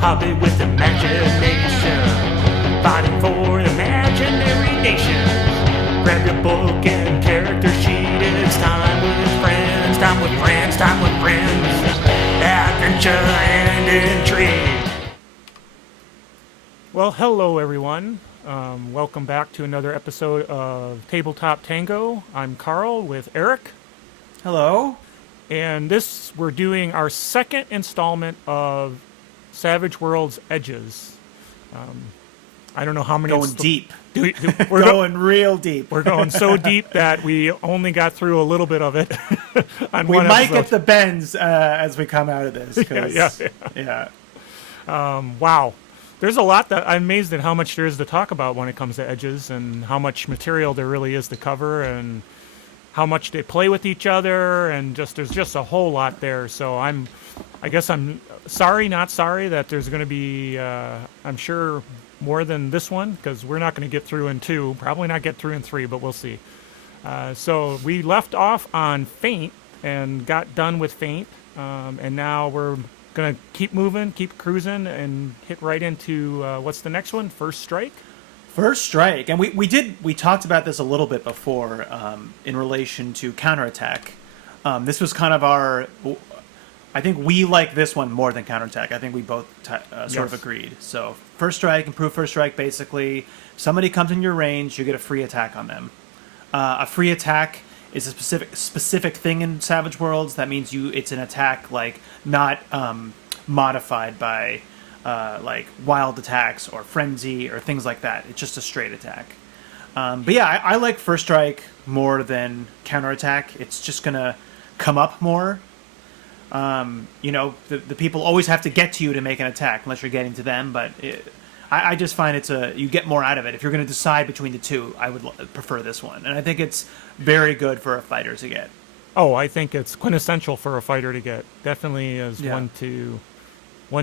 hobby with imagination, fighting for imaginary nations. Grab your book and character sheet. It's time with friends, time with friends, time with friends. Adventure and intrigue. Well, hello everyone. Welcome back to another episode of Tabletop Tango. I'm Carl with Eric. Hello. And we're doing our second installment of Savage Worlds Edges. I don't know how many. Going deep. We're going real deep. We're going so deep that we only got through a little bit of it. We might get the bends as we come out of this. Yeah. Wow. There's a lot that I'm amazed at how much there is to talk about when it comes to Edges, and how much material there really is to cover, and how much they play with each other, and there's just a whole lot there. So I guess I'm sorry, not sorry that there's going to be, I'm sure, more than this one, because we're not going to get through in 2, probably not get through in 3, but we'll see. So we left off on Feint and got done with Feint, and now we're going to keep moving, keep cruising, and hit right into what's the next one? First Strike? First Strike. And we talked about this a little bit before in relation to counterattack. This was kind of I think we like this one more than counterattack. I think we both sort of agreed. So First Strike, improved First Strike, basically. If somebody comes in your range, you get a free attack on them. A free attack is a specific thing in Savage Worlds. That means it's an attack not modified by wild attacks or frenzy or things like that. It's just a straight attack. But yeah, I like First Strike more than counterattack. It's just gonna come up more. The people always have to get to you to make an attack unless you're getting to them. But I just find you get more out of it. If you're going to decide between the two, I would prefer this one, and I think it's very good for a fighter to get. Oh, I think it's quintessential for a fighter to get. Definitely is one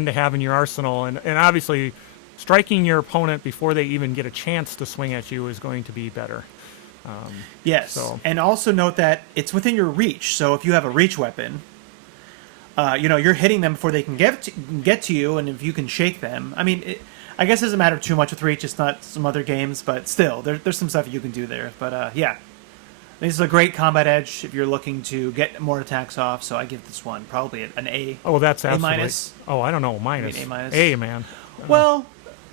to have in your arsenal, and obviously, striking your opponent before they even get a chance to swing at you is going to be better. Yes, and also note that it's within your reach. So if you have a reach weapon, you're hitting them before they can get to you, and if you can shake them, I guess it doesn't matter too much with reach. It's not some other games, but still, there's some stuff you can do there. But this is a great combat edge if you're looking to get more attacks off. So I give this one probably an A. Oh, that's absolutely. A minus. Oh, I don't know, minus. A minus. A, man. Well,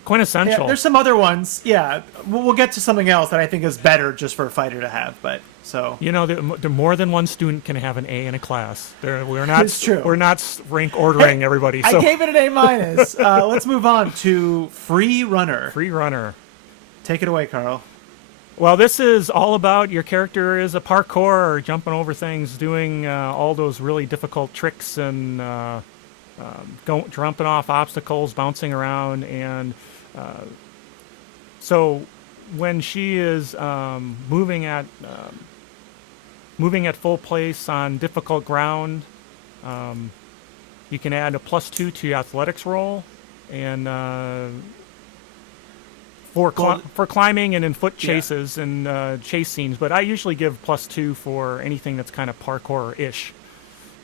quintessential. Yeah, there's some other ones. Yeah, we'll get to something else that I think is better just for a fighter to have. But so the more than one student can have an A in a class. We're not. It's true. We're not rank ordering everybody. So. I gave it an A minus. Let's move on to Free Runner. Free Runner. Take it away, Carl. Well, this is all about your character is a parkour, jumping over things, doing all those really difficult tricks, and jumping off obstacles, bouncing around, and so when she is moving at full pace on difficult ground, you can add a +2 to your athletics roll, and for climbing and in foot chases and chase scenes. But I usually give +2 for anything that's kind of parkour-ish,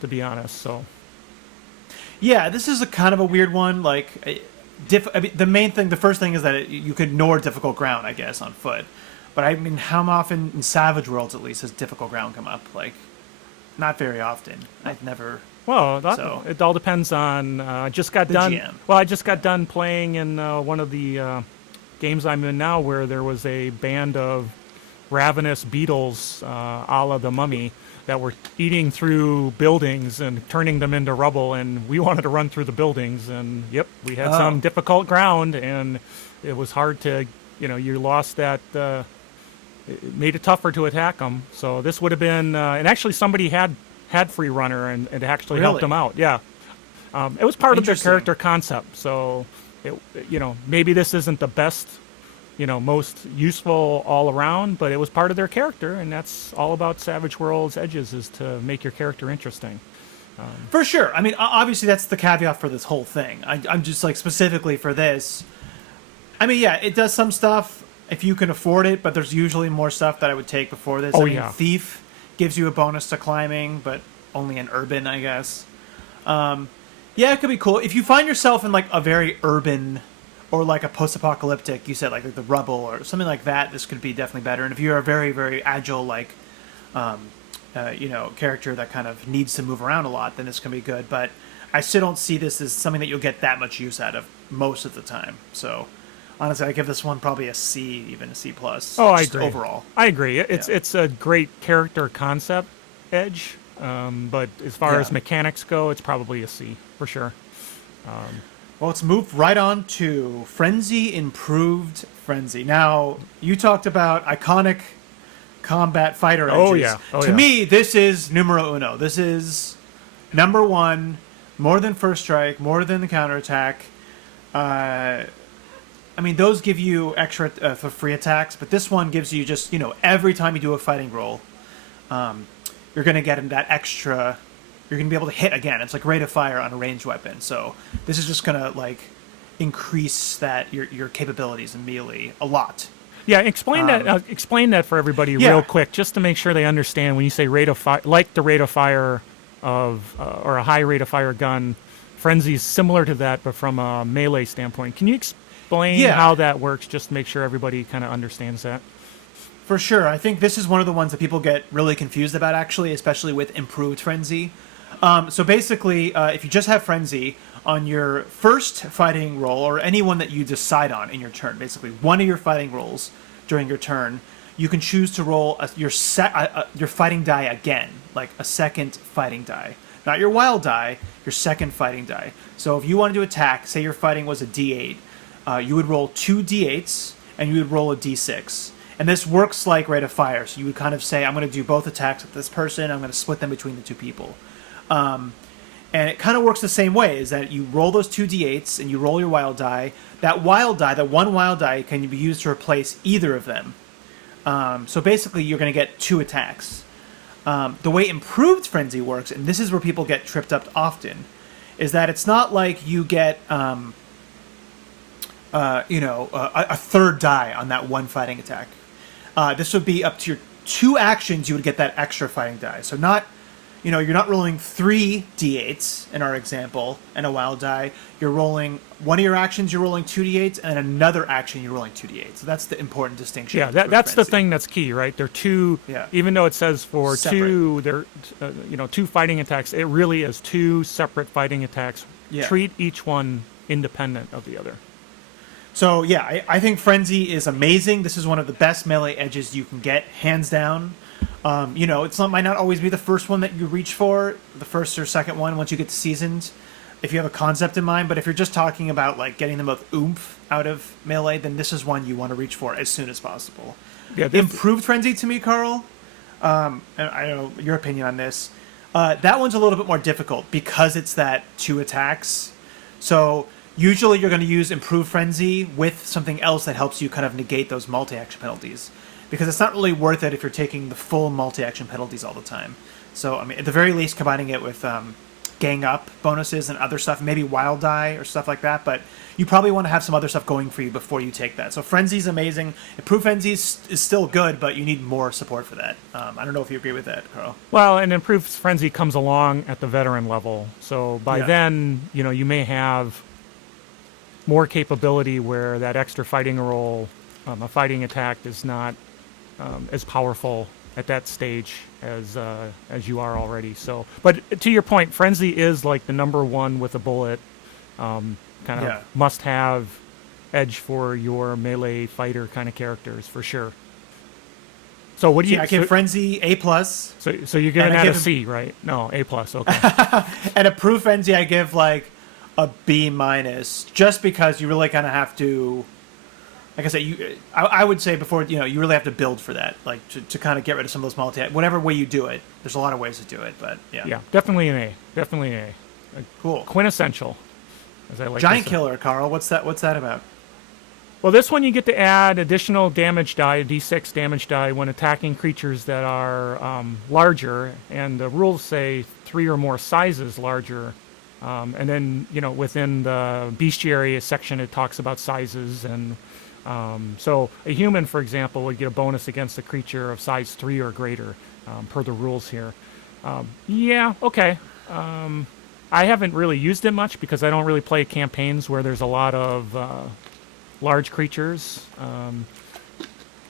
to be honest. So yeah, this is a kind of a weird one. The first thing is that you could ignore difficult ground, I guess, on foot. But how often in Savage Worlds, at least, has difficult ground come up? Not very often. I've never. Well, it all depends on. I just got done. GM. Well, I just got done playing in one of the games I'm in now, where there was a band of ravenous beetles, a la the Mummy, that were eating through buildings and turning them into rubble, and we wanted to run through the buildings, and we had some difficult ground, and it was hard to, you lost that. It made it tougher to attack them. So this would have been, and actually somebody had Free Runner, and it actually helped them out. Yeah, it was part of their character concept. So, maybe this isn't the best, most useful all around, but it was part of their character, and that's all about Savage Worlds Edges, is to make your character interesting. For sure. Obviously that's the caveat for this whole thing. I'm just specifically for this. It does some stuff if you can afford it, but there's usually more stuff that I would take before this. Thief gives you a bonus to climbing, but only in urban, I guess. Yeah, it could be cool. If you find yourself in like a very urban or like a post-apocalyptic, you said like the rubble or something like that, this could be definitely better. And if you're a very, very agile, like, character that kind of needs to move around a lot, then this can be good. But I still don't see this as something that you'll get that much use out of most of the time. So honestly, I give this one probably a C, even a C plus. Oh, I agree. Overall, I agree. It's a great character concept edge, but as far as mechanics go, it's probably a C for sure. Well, let's move right on to Frenzy Improved Frenzy. Now, you talked about iconic combat fighter edges. Oh, yeah. To me, this is numero uno. This is number one, more than First Strike, more than the counterattack. I mean, those give you extra for free attacks, but this one gives you just, every time you do a fighting roll, you're going to get that extra. You're going to be able to hit again. It's like rate of fire on a ranged weapon. So this is just going to like increase that your capabilities in melee a lot. Yeah, explain that. Explain that for everybody real quick, just to make sure they understand. When you say rate of fire, like the rate of fire of or a high rate of fire gun, Frenzy is similar to that, but from a melee standpoint. Can you explain how that works, just to make sure everybody kind of understands that? For sure. I think this is one of the ones that people get really confused about, actually, especially with Improved Frenzy. So basically, if you just have Frenzy on your first fighting roll, or any one that you decide on in your turn, basically one of your fighting rolls during your turn, you can choose to roll your fighting die again, like a second fighting die. Not your wild die, your second fighting die. So if you wanted to attack, say your fighting was a D8, you would roll 2 D8s, and you would roll a D6. And this works like rate of fire. So you would kind of say, I'm going to do both attacks with this person. I'm going to split them between the two people. And it kind of works the same way, is that you roll those 2 D8s and you roll your wild die. That one wild die can be used to replace either of them. So basically you're going to get 2 attacks. The way Improved Frenzy works, and this is where people get tripped up often, is that it's not like you get a third die on that one fighting attack. This would be up to your 2 actions, you would get that extra fighting die. So you're not rolling 3 D8s in our example and a wild die. You're rolling one of your actions, you're rolling 2 D8s, and another action, you're rolling 2 D8s. So that's the important distinction. Yeah, that's the thing that's key, right? They're 2, even though it says for separate. 2, they're 2 fighting attacks, it really is 2 separate fighting attacks. Yeah. Treat each one independent of the other. So, I think Frenzy is amazing. This is one of the best melee edges you can get, hands down. Might not always be the first one that you reach for, the first or second one once you get to seasoned, if you have a concept in mind. But if you're just talking about like getting the most oomph out of melee, then this is one you want to reach for as soon as possible. Yeah, Improved Frenzy to me, Carl, and I know your opinion on this, that one's a little bit more difficult because it's that 2 attacks. So usually you're going to use Improved Frenzy with something else that helps you kind of negate those multi-action penalties, because it's not really worth it if you're taking the full multi-action penalties all the time. So, I mean, at the very least, combining it with gang up bonuses and other stuff, maybe wild die or stuff like that, but you probably want to have some other stuff going for you before you take that. So Frenzy's amazing. Improved Frenzy is still good, but you need more support for that. I don't know if you agree with that, Carl. Well, and Improved Frenzy comes along at the veteran level. So by then, you may have more capability where that extra fighting roll, a fighting attack, is not as powerful at that stage as you are already. So, but to your point, Frenzy is like the number one with a bullet, kind of must-have edge for your melee fighter kind of characters for sure. So what do you? I give Frenzy A plus. So you're giving that a C, right? No, A plus. Okay. And Improved Frenzy, I give like a B minus, just because you really kind of have to. Like I said, I would say before, you really have to build for that, like to kind of get rid of some of those whatever way you do it. There's a lot of ways to do it, but yeah. Yeah, definitely an A. Definitely an A. Cool. Quintessential, as I like Giant to say. Killer, Carl. What's that about? Well, this one you get to add additional damage die, D6 damage die, when attacking creatures that are larger, and the rules say 3 or more sizes larger. And then, within the bestiary section, it talks about sizes. And so a human, for example, would get a bonus against a creature of size 3 or greater, per the rules here. Okay. I haven't really used it much because I don't really play campaigns where there's a lot of large creatures.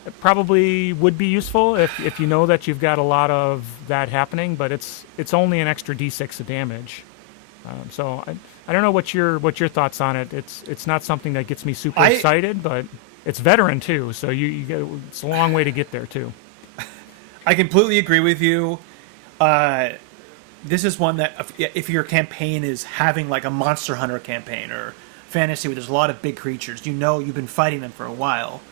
It probably would be useful if you know that you've got a lot of that happening, but it's only an extra d6 of damage. So I don't know what your thoughts on it. It's not something that gets me super excited, but it's veteran too, so you get, it's a long way to get there too. I completely agree with you. This is one that if your campaign is having like a Monster Hunter campaign or fantasy where there's a lot of big creatures, you know you've been fighting them for a while,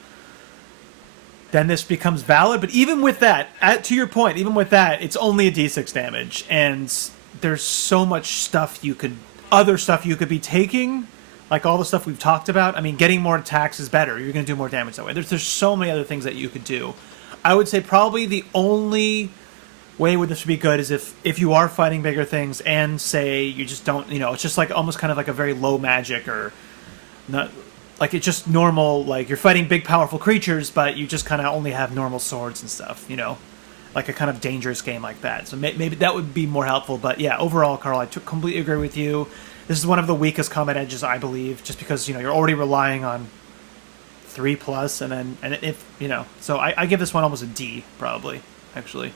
then this becomes valid. But even with that, to your point, even with that, it's only a d6 damage, and there's so much stuff other stuff you could be taking, like all the stuff we've talked about. I mean, getting more attacks is better. You're going to do more damage that way. There's so many other things that you could do. I would say probably the only way where this would be good is if you are fighting bigger things and say you just don't, it's just like almost kind of like a very low magic or not, like it's just normal, like you're fighting big powerful creatures, but you just kind of only have normal swords and stuff, like a kind of dangerous game like that. So maybe that would be more helpful. But yeah, overall, Carl, I completely agree with you. This is one of the weakest combat edges, I believe, just because, you're already relying on 3+, and if, so I give this one almost a D, probably, actually.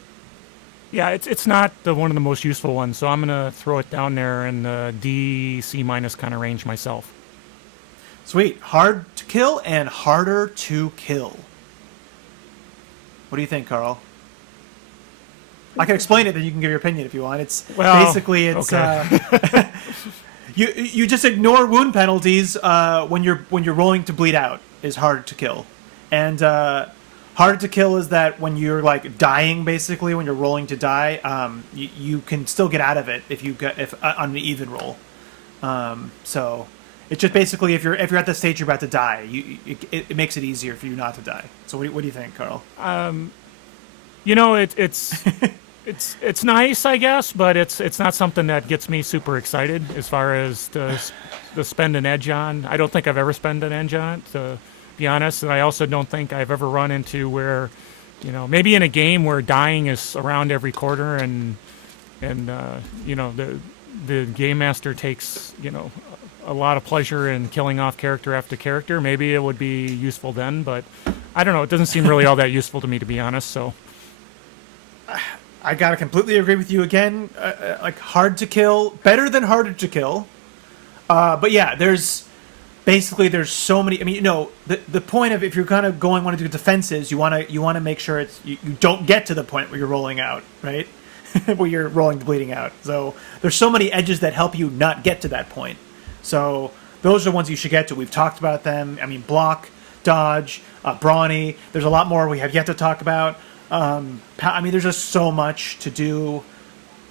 Yeah, it's not one of the most useful ones, so I'm gonna throw it down there in the D, C- kind of range myself. Sweet. Hard to kill and harder to kill. What do you think, Carl? I can explain it, then you can give your opinion if you want. Basically okay. You just ignore wound penalties when you're rolling to bleed out is hard to kill, and hard to kill is that when you're like dying, basically when you're rolling to die, you can still get out of it if on an even roll. So it's just basically if you're at the stage you're about to die, it makes it easier for you not to die. So what do you think, Carl? It's nice, I guess, but it's not something that gets me super excited as far as to spend an edge on. I don't think I've ever spent an edge on it, to be honest, and I also don't think I've ever run into where, maybe in a game where dying is around every quarter and the game master takes a lot of pleasure in killing off character after character. Maybe it would be useful then, but I don't know. It doesn't seem really all that useful to me, to be honest. So I gotta completely agree with you again. Like hard to kill, better than harder to kill. But yeah, there's so many. I mean, the point of if you're kind of want to do defenses, you want to make sure you don't get to the point where you're rolling out, right? Where you're rolling to bleeding out. So there's so many edges that help you not get to that point. So those are the ones you should get to. We've talked about them. I mean, block, dodge, brawny. There's a lot more we have yet to talk about. I mean, there's just so much to do.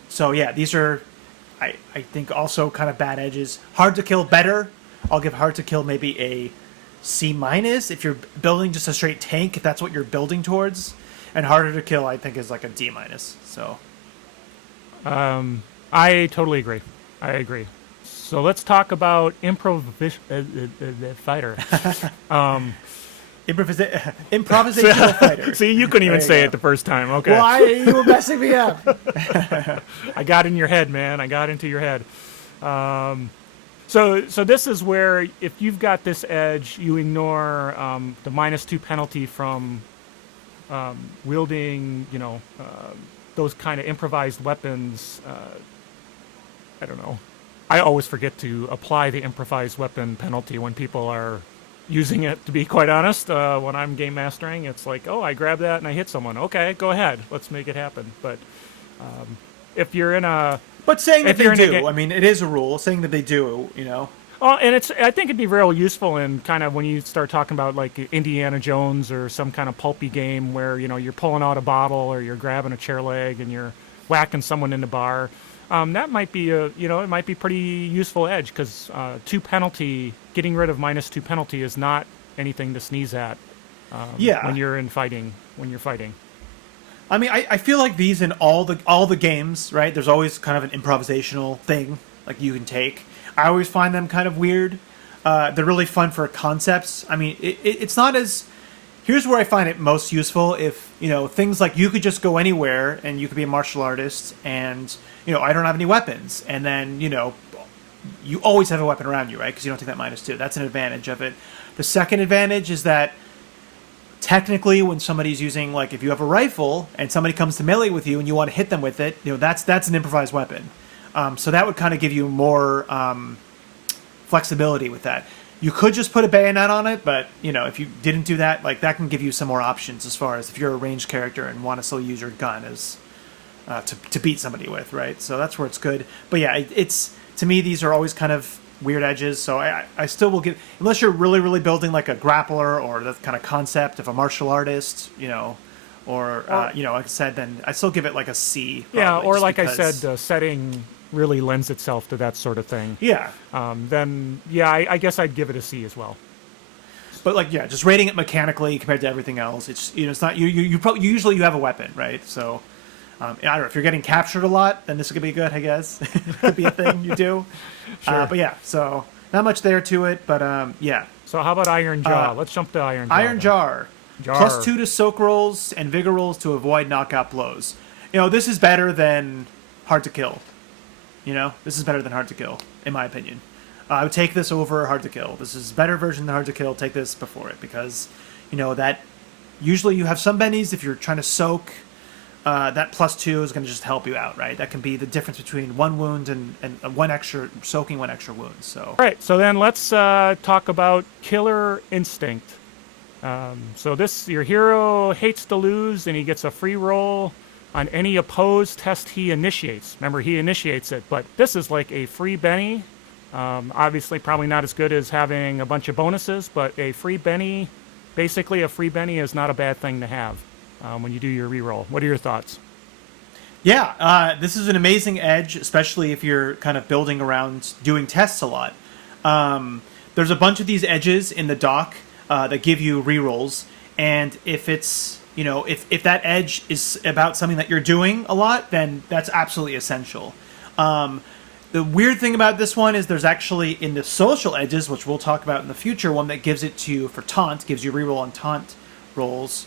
So yeah, these are, I think, also kind of bad edges. Hard to kill, better. I'll give hard to kill maybe a C- if you're building just a straight tank, if that's what you're building towards. And harder to kill, I think, is like a D-. So I totally agree. I agree. So let's talk about fighter. Improvisational fighter. See, you couldn't even say it the first time. Okay. Why you were messing me up? I got in your head, man. I got into your head. So this is where if you've got this edge, you ignore the -2 penalty from wielding, those kind of improvised weapons. I don't know. I always forget to apply the improvised weapon penalty when people are using it, to be quite honest. When I'm game mastering, it's like, oh, I grab that and I hit someone. Okay, go ahead. Let's make it happen. But if you're in a... But saying that they do, I mean, it is a rule. Saying that they do, Oh, and I think it'd be real useful in kind of when you start talking about like Indiana Jones or some kind of pulpy game where, you're pulling out a bottle or you're grabbing a chair leg and you're whacking someone in the bar. That might be it might be pretty useful edge because getting rid of -2 penalty is not anything to sneeze at. When you're fighting. I mean, I feel like these in all the games, right? There's always kind of an improvisational thing like you can take. I always find them kind of weird. They're really fun for concepts. I mean, it's not as... here's where I find it most useful. If things like you could just go anywhere and you could be a martial artist, and I don't have any weapons, and then you always have a weapon around you, right? Because you don't take that -2. That's an advantage of it. The second advantage is that technically, when somebody's using, like, if you have a rifle and somebody comes to melee with you and you want to hit them with it, that's an improvised weapon. So that would kind of give you more flexibility with that. You could just put a bayonet on it, but if you didn't do that, like, that can give you some more options as far as if you're a ranged character and want to still use your gun as to beat somebody with, right? So that's where it's good. But yeah, it's to me, these are always kind of weird edges, so I still will give, unless you're really, really building like a grappler or the kind of concept of a martial artist, or like I said, then I still give it like a C. Probably, yeah, or like because, I said, the setting really lends itself to that sort of thing. Yeah. Then yeah, I guess I'd give it a C as well. But like, yeah, just rating it mechanically compared to everything else, it's it's not you probably usually you have a weapon, right? So. I don't know, if you're getting captured a lot, then this could be good, I guess. It could be a thing you do. Sure. But yeah, so not much there to it, but yeah. So how about Iron Jaw? Let's jump to Iron Jaw. Iron Jar. +2 to soak rolls and vigor rolls to avoid knockout blows. This is better than Hard to Kill. This is better than Hard to Kill, in my opinion. I would take this over Hard to Kill. This is a better version than Hard to Kill. Take this before it, because, that usually you have some bennies if you're trying to soak. That +2 is going to just help you out, right? That can be the difference between 1 wound and one extra soaking, 1 extra wound. So all right, so then let's talk about Killer Instinct. So your hero hates to lose, and he gets a free roll on any opposed test he initiates. Remember, he initiates it, but this is like a free Benny. Obviously, probably not as good as having a bunch of bonuses, but a free Benny, basically a free Benny is not a bad thing to have. When you do your reroll. What are your thoughts? Yeah, this is an amazing edge, especially if you're kind of building around doing tests a lot. There's a bunch of these edges in the dock that give you rerolls, and if it's if that edge is about something that you're doing a lot, then that's absolutely essential. The weird thing about this one is there's actually, in the social edges, which we'll talk about in the future, one that gives it to you for taunt, gives you reroll on taunt rolls.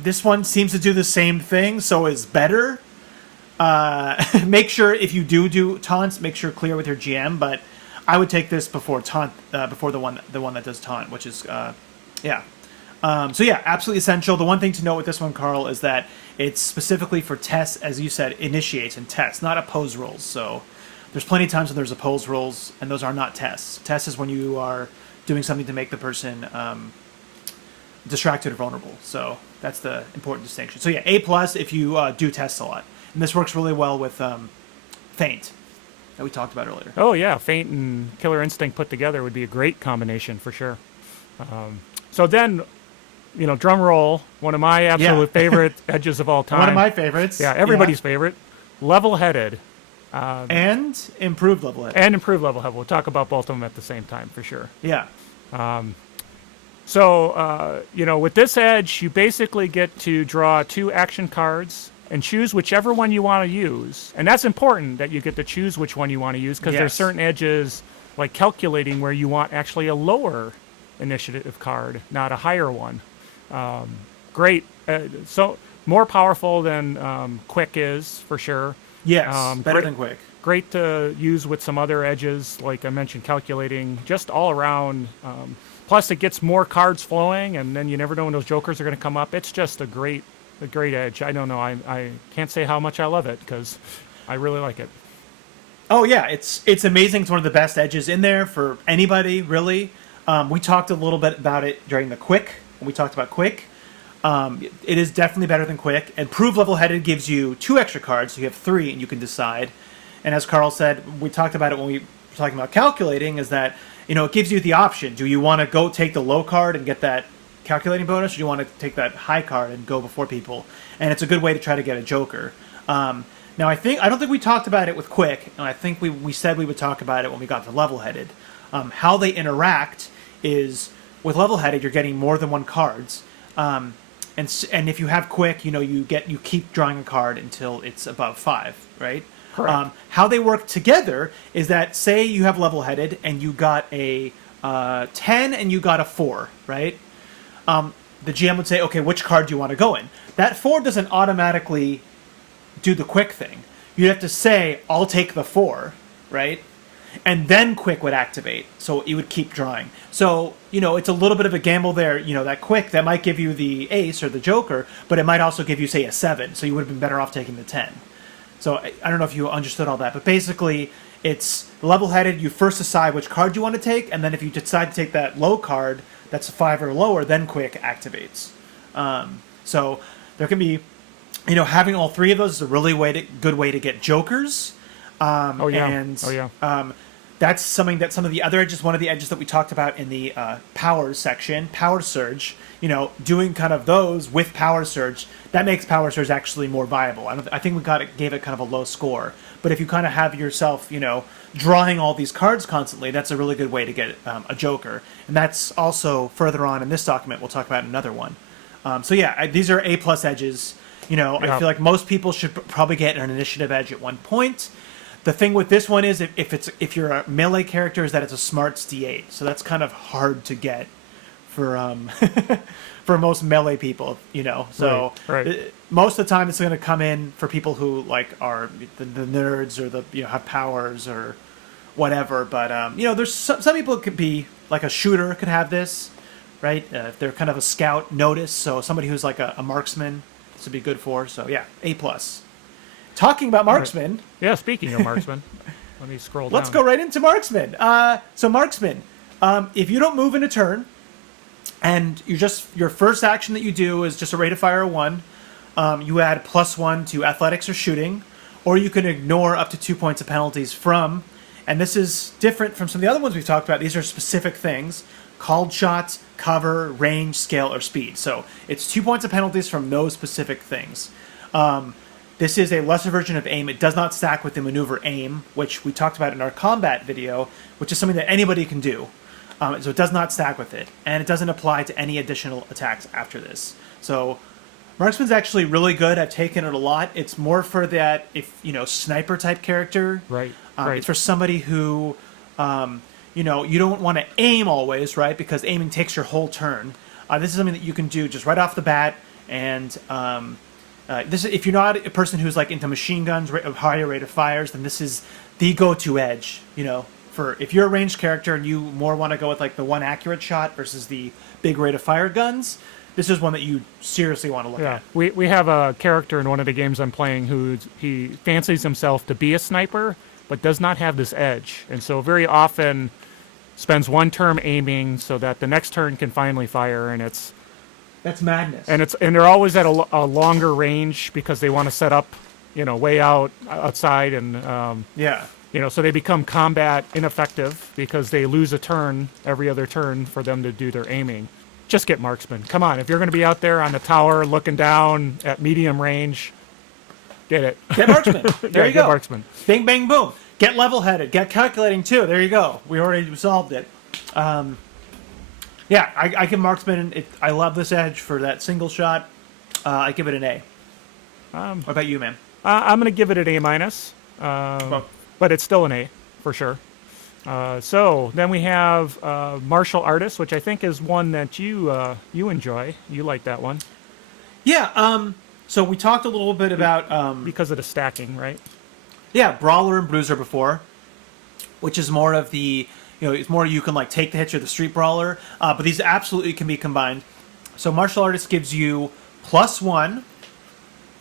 This one seems to do the same thing, so is better. Make sure if you do taunts, make sure clear with your GM. But I would take this before taunt, before the one that does taunt, which is yeah. So yeah, absolutely essential. The one thing to note with this one, Carl, is that it's specifically for tests, as you said, initiates and tests, not oppose rolls. So there's plenty of times when there's oppose rolls, and those are not tests. Tests is when you are doing something to make the person distracted or vulnerable. So that's the important distinction. So yeah, A+ if you do tests a lot. And this works really well with Feint that we talked about earlier. Oh yeah, Feint and Killer Instinct put together would be a great combination for sure. So then, drum roll, one of my absolute favorite edges of all time. One of my favorites. Yeah, everybody's favorite. Level-headed. And improved level-headed. And improved level-headed. We'll talk about both of them at the same time for sure. Yeah. So, with this edge, you basically get to draw 2 action cards and choose whichever one you want to use. And that's important that you get to choose which one you want to use, because there's certain edges, like calculating, where you want actually a lower initiative card, not a higher one. Great. So more powerful than Quick is, for sure. Yes, better than Quick. Great to use with some other edges, like I mentioned, calculating, just all around. Plus, it gets more cards flowing, and then you never know when those jokers are going to come up. It's just a great edge. I don't know. I can't say how much I love it, because I really like it. Oh, yeah. It's amazing. It's one of the best edges in there for anybody, really. We talked a little bit about it during the Quick, when we talked about Quick. It is definitely better than Quick. And Prove Level-Headed gives you 2 extra cards, so you have 3, and you can decide. And as Carl said, we talked about it when we were talking about calculating, is that it gives you the option. Do you want to go take the low card and get that calculating bonus, or do you want to take that high card and go before people? And it's a good way to try to get a joker. Now, I don't think we talked about it with Quick, and I think we said we would talk about it when we got to Level-Headed. How they interact is, with Level-Headed, you're getting more than 1 cards. And if you have Quick, you keep drawing a card until it's above 5, right? Correct. How they work together is that, say you have Level-Headed and you got a 10 and you got a 4, right? The GM would say, okay, which card do you want to go in? That 4 doesn't automatically do the quick thing. You'd have to say, I'll take the 4, right? And then quick would activate, so you would keep drawing. So, it's a little bit of a gamble there. That quick, that might give you the ace or the joker, but it might also give you, say, a 7, so you would have been better off taking the 10. So I don't know if you understood all that, but basically it's level-headed. You first decide which card you want to take, and then if you decide to take that low card, that's a 5 or lower, then quick activates. So there can be, having all three of those is a really good way to get jokers. That's something that some of the other edges, one of the edges that we talked about in the powers section, Power Surge, doing kind of those with Power Surge, that makes Power Surge actually more viable. I think we gave it kind of a low score. But if you kind of have yourself, drawing all these cards constantly, that's a really good way to get a joker. And that's also further on in this document. We'll talk about another one. These are A+ edges. I feel like most people should probably get an initiative edge at one point. The thing with this one is if you're a melee character, is that it's a smarts D8, so that's kind of hard to get for for most melee people, So right. Most of the time, it's going to come in for people who are the nerds or have powers or whatever. But there's some people who could be like a shooter could have this, right? If they're kind of a scout, notice. So somebody who's like a marksman, this would be good for. So yeah, A+. Talking about marksman. Right. Yeah, speaking of marksman, let me scroll down. Let's go right into marksman. So marksman, if you don't move in a turn, and your first action that you do is just a rate of fire of 1, you add +1 to athletics or shooting, or you can ignore up to 2 points of penalties from, and this is different from some of the other ones we've talked about. These are specific things: called shots, cover, range, scale, or speed. So it's 2 points of penalties from those specific things. This is a lesser version of aim. It does not stack with the maneuver aim, which we talked about in our combat video, which is something that anybody can do. So it does not stack with it, and it doesn't apply to any additional attacks after this. So marksman's actually really good. I've taken it a lot. It's more for that, sniper type character. Right. It's for somebody who, you don't want to aim always, right? Because aiming takes your whole turn. This is something that you can do just right off the bat, and if you're not a person who's into machine guns, higher rate of fires, then this is the go-to edge. For if you're a ranged character and you more want to go with the one accurate shot versus the big rate of fire guns, this is one that you seriously want to look at. We have a character in one of the games I'm playing he fancies himself to be a sniper, but does not have this edge, and so very often spends one turn aiming so that the next turn can finally fire, and that's madness. And they're always at a longer range because they want to set up, way outside, and so they become combat ineffective because they lose a turn every other turn for them to do their aiming. Just get marksman. Come on, if you're going to be out there on the tower looking down at medium range, get it. Get marksman. There you go. Get marksman. Bing, bang, boom. Get level-headed. Get calculating too. There you go. We already solved it. I give marksman. I love this edge for that single shot. I give it an A. What about you, man? I'm going to give it an A-. But it's still an A, for sure. So then we have martial artist, which I think is one that you enjoy. You like that one. Yeah. So we talked a little bit about because of the stacking, right? Yeah, brawler and bruiser before, which is more of the it's more you can take the hits or the street brawler, but these absolutely can be combined. So martial artist gives you +1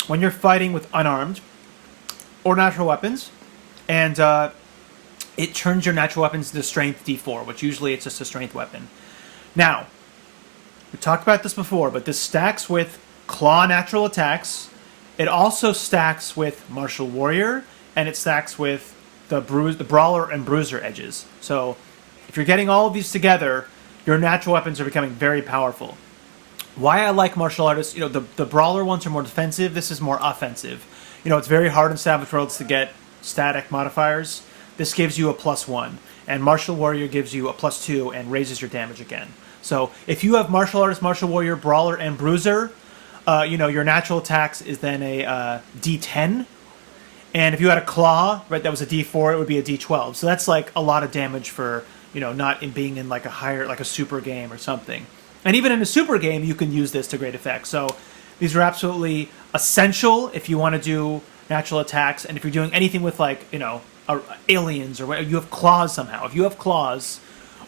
when you're fighting with unarmed or natural weapons. And it turns your natural weapons into strength D4, which usually it's just a strength weapon. Now, we talked about this before, but this stacks with claw natural attacks. It also stacks with martial warrior, and it stacks with the brawler and bruiser edges. So if you're getting all of these together, your natural weapons are becoming very powerful. Why I like martial artists, the brawler ones are more defensive. This is more offensive. It's very hard in Savage Worlds to get static modifiers. This gives you a +1, and martial warrior gives you a +2 and raises your damage again. So if you have martial artist, martial warrior, brawler, and bruiser, your natural attacks is then a D10, and if you had a claw, right, that was a D4, it would be a D12. So that's a lot of damage for not in being in like a super game or something. And even in a super game, you can use this to great effect. So these are absolutely essential if you want to do natural attacks, and if you're doing anything with like aliens or whatever, you have claws somehow. If you have claws,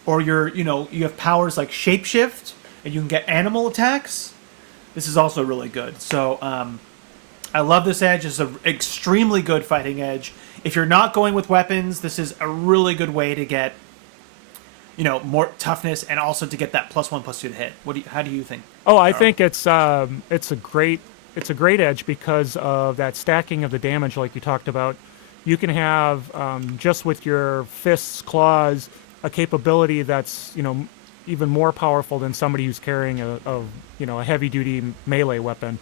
or you have powers like shapeshift, and you can get animal attacks, this is also really good. So I love this edge. It's an extremely good fighting edge. If you're not going with weapons, this is a really good way to get more toughness, and also to get that +1/+2 to hit. How do you think? Oh, I think it's a great edge because of that stacking of the damage, like you talked about. You can have just with your fists, claws, a capability that's even more powerful than somebody who's carrying a heavy duty melee weapon.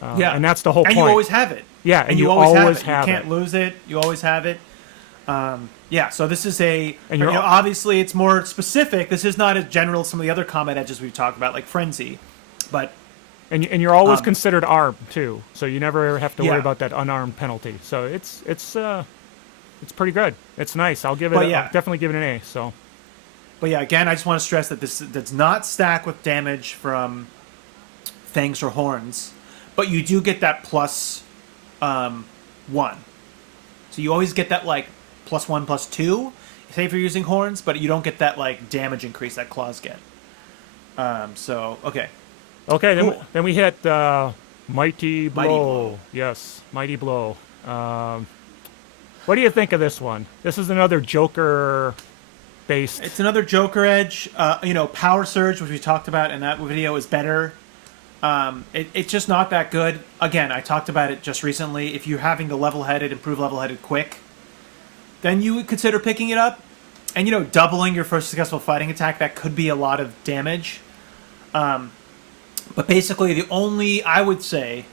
Yeah, and that's the whole point. And you always have it. Yeah, and you always have it. You can't lose it. You always have it. So this is obviously it's more specific. This is not as general as some of the other combat edges we've talked about, like Frenzy, but and you're always considered armed too, so you never have to worry about that unarmed penalty. So it's pretty good. It's nice. I'll definitely give it an A. So, but yeah, again, I just want to stress that this does not stack with damage from fangs or horns, but you do get that +1. So you always get that like +1/+2, say if you're using horns, but you don't get that like damage increase that claws get. Okay. Okay, cool. then we hit Mighty Blow. Yes, Mighty Blow. What do you think of this one? This is another Joker based. It's another Joker edge. Power Surge, which we talked about in that video, is better. It's just not that good. Again, I talked about it just recently. If you're having the improve level-headed quick, then you would consider picking it up. And, doubling your first successful fighting attack, that could be a lot of damage. But basically, I would say,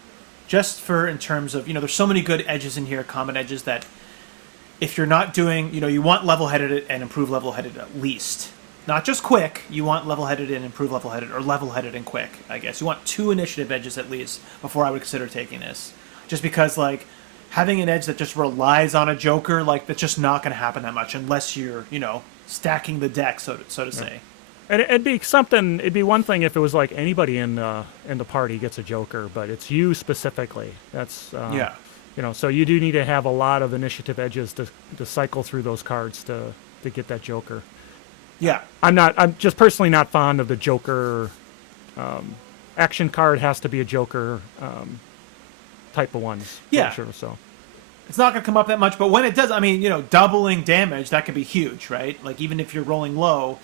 just in terms of, there's so many good edges in here, combat edges, that if you're not doing, you want level-headed and improve level-headed at least. Not just quick, you want level-headed and improve level-headed, or level-headed and quick, I guess. You want 2 initiative edges at least before I would consider taking this. Just because, like, having an edge that just relies on a Joker, like, that's just not going to happen that much unless you're, stacking the deck, so to say. And it'd be one thing if it was like anybody in the party gets a Joker, but it's you specifically. That's so you do need to have a lot of initiative edges to cycle through those cards to get that Joker. Yeah. I'm just personally not fond of the Joker. Action card has to be a Joker type of ones. Yeah. For sure. So it's not going to come up that much, but when it does, doubling damage, that could be huge, right? Like, even if you're rolling low,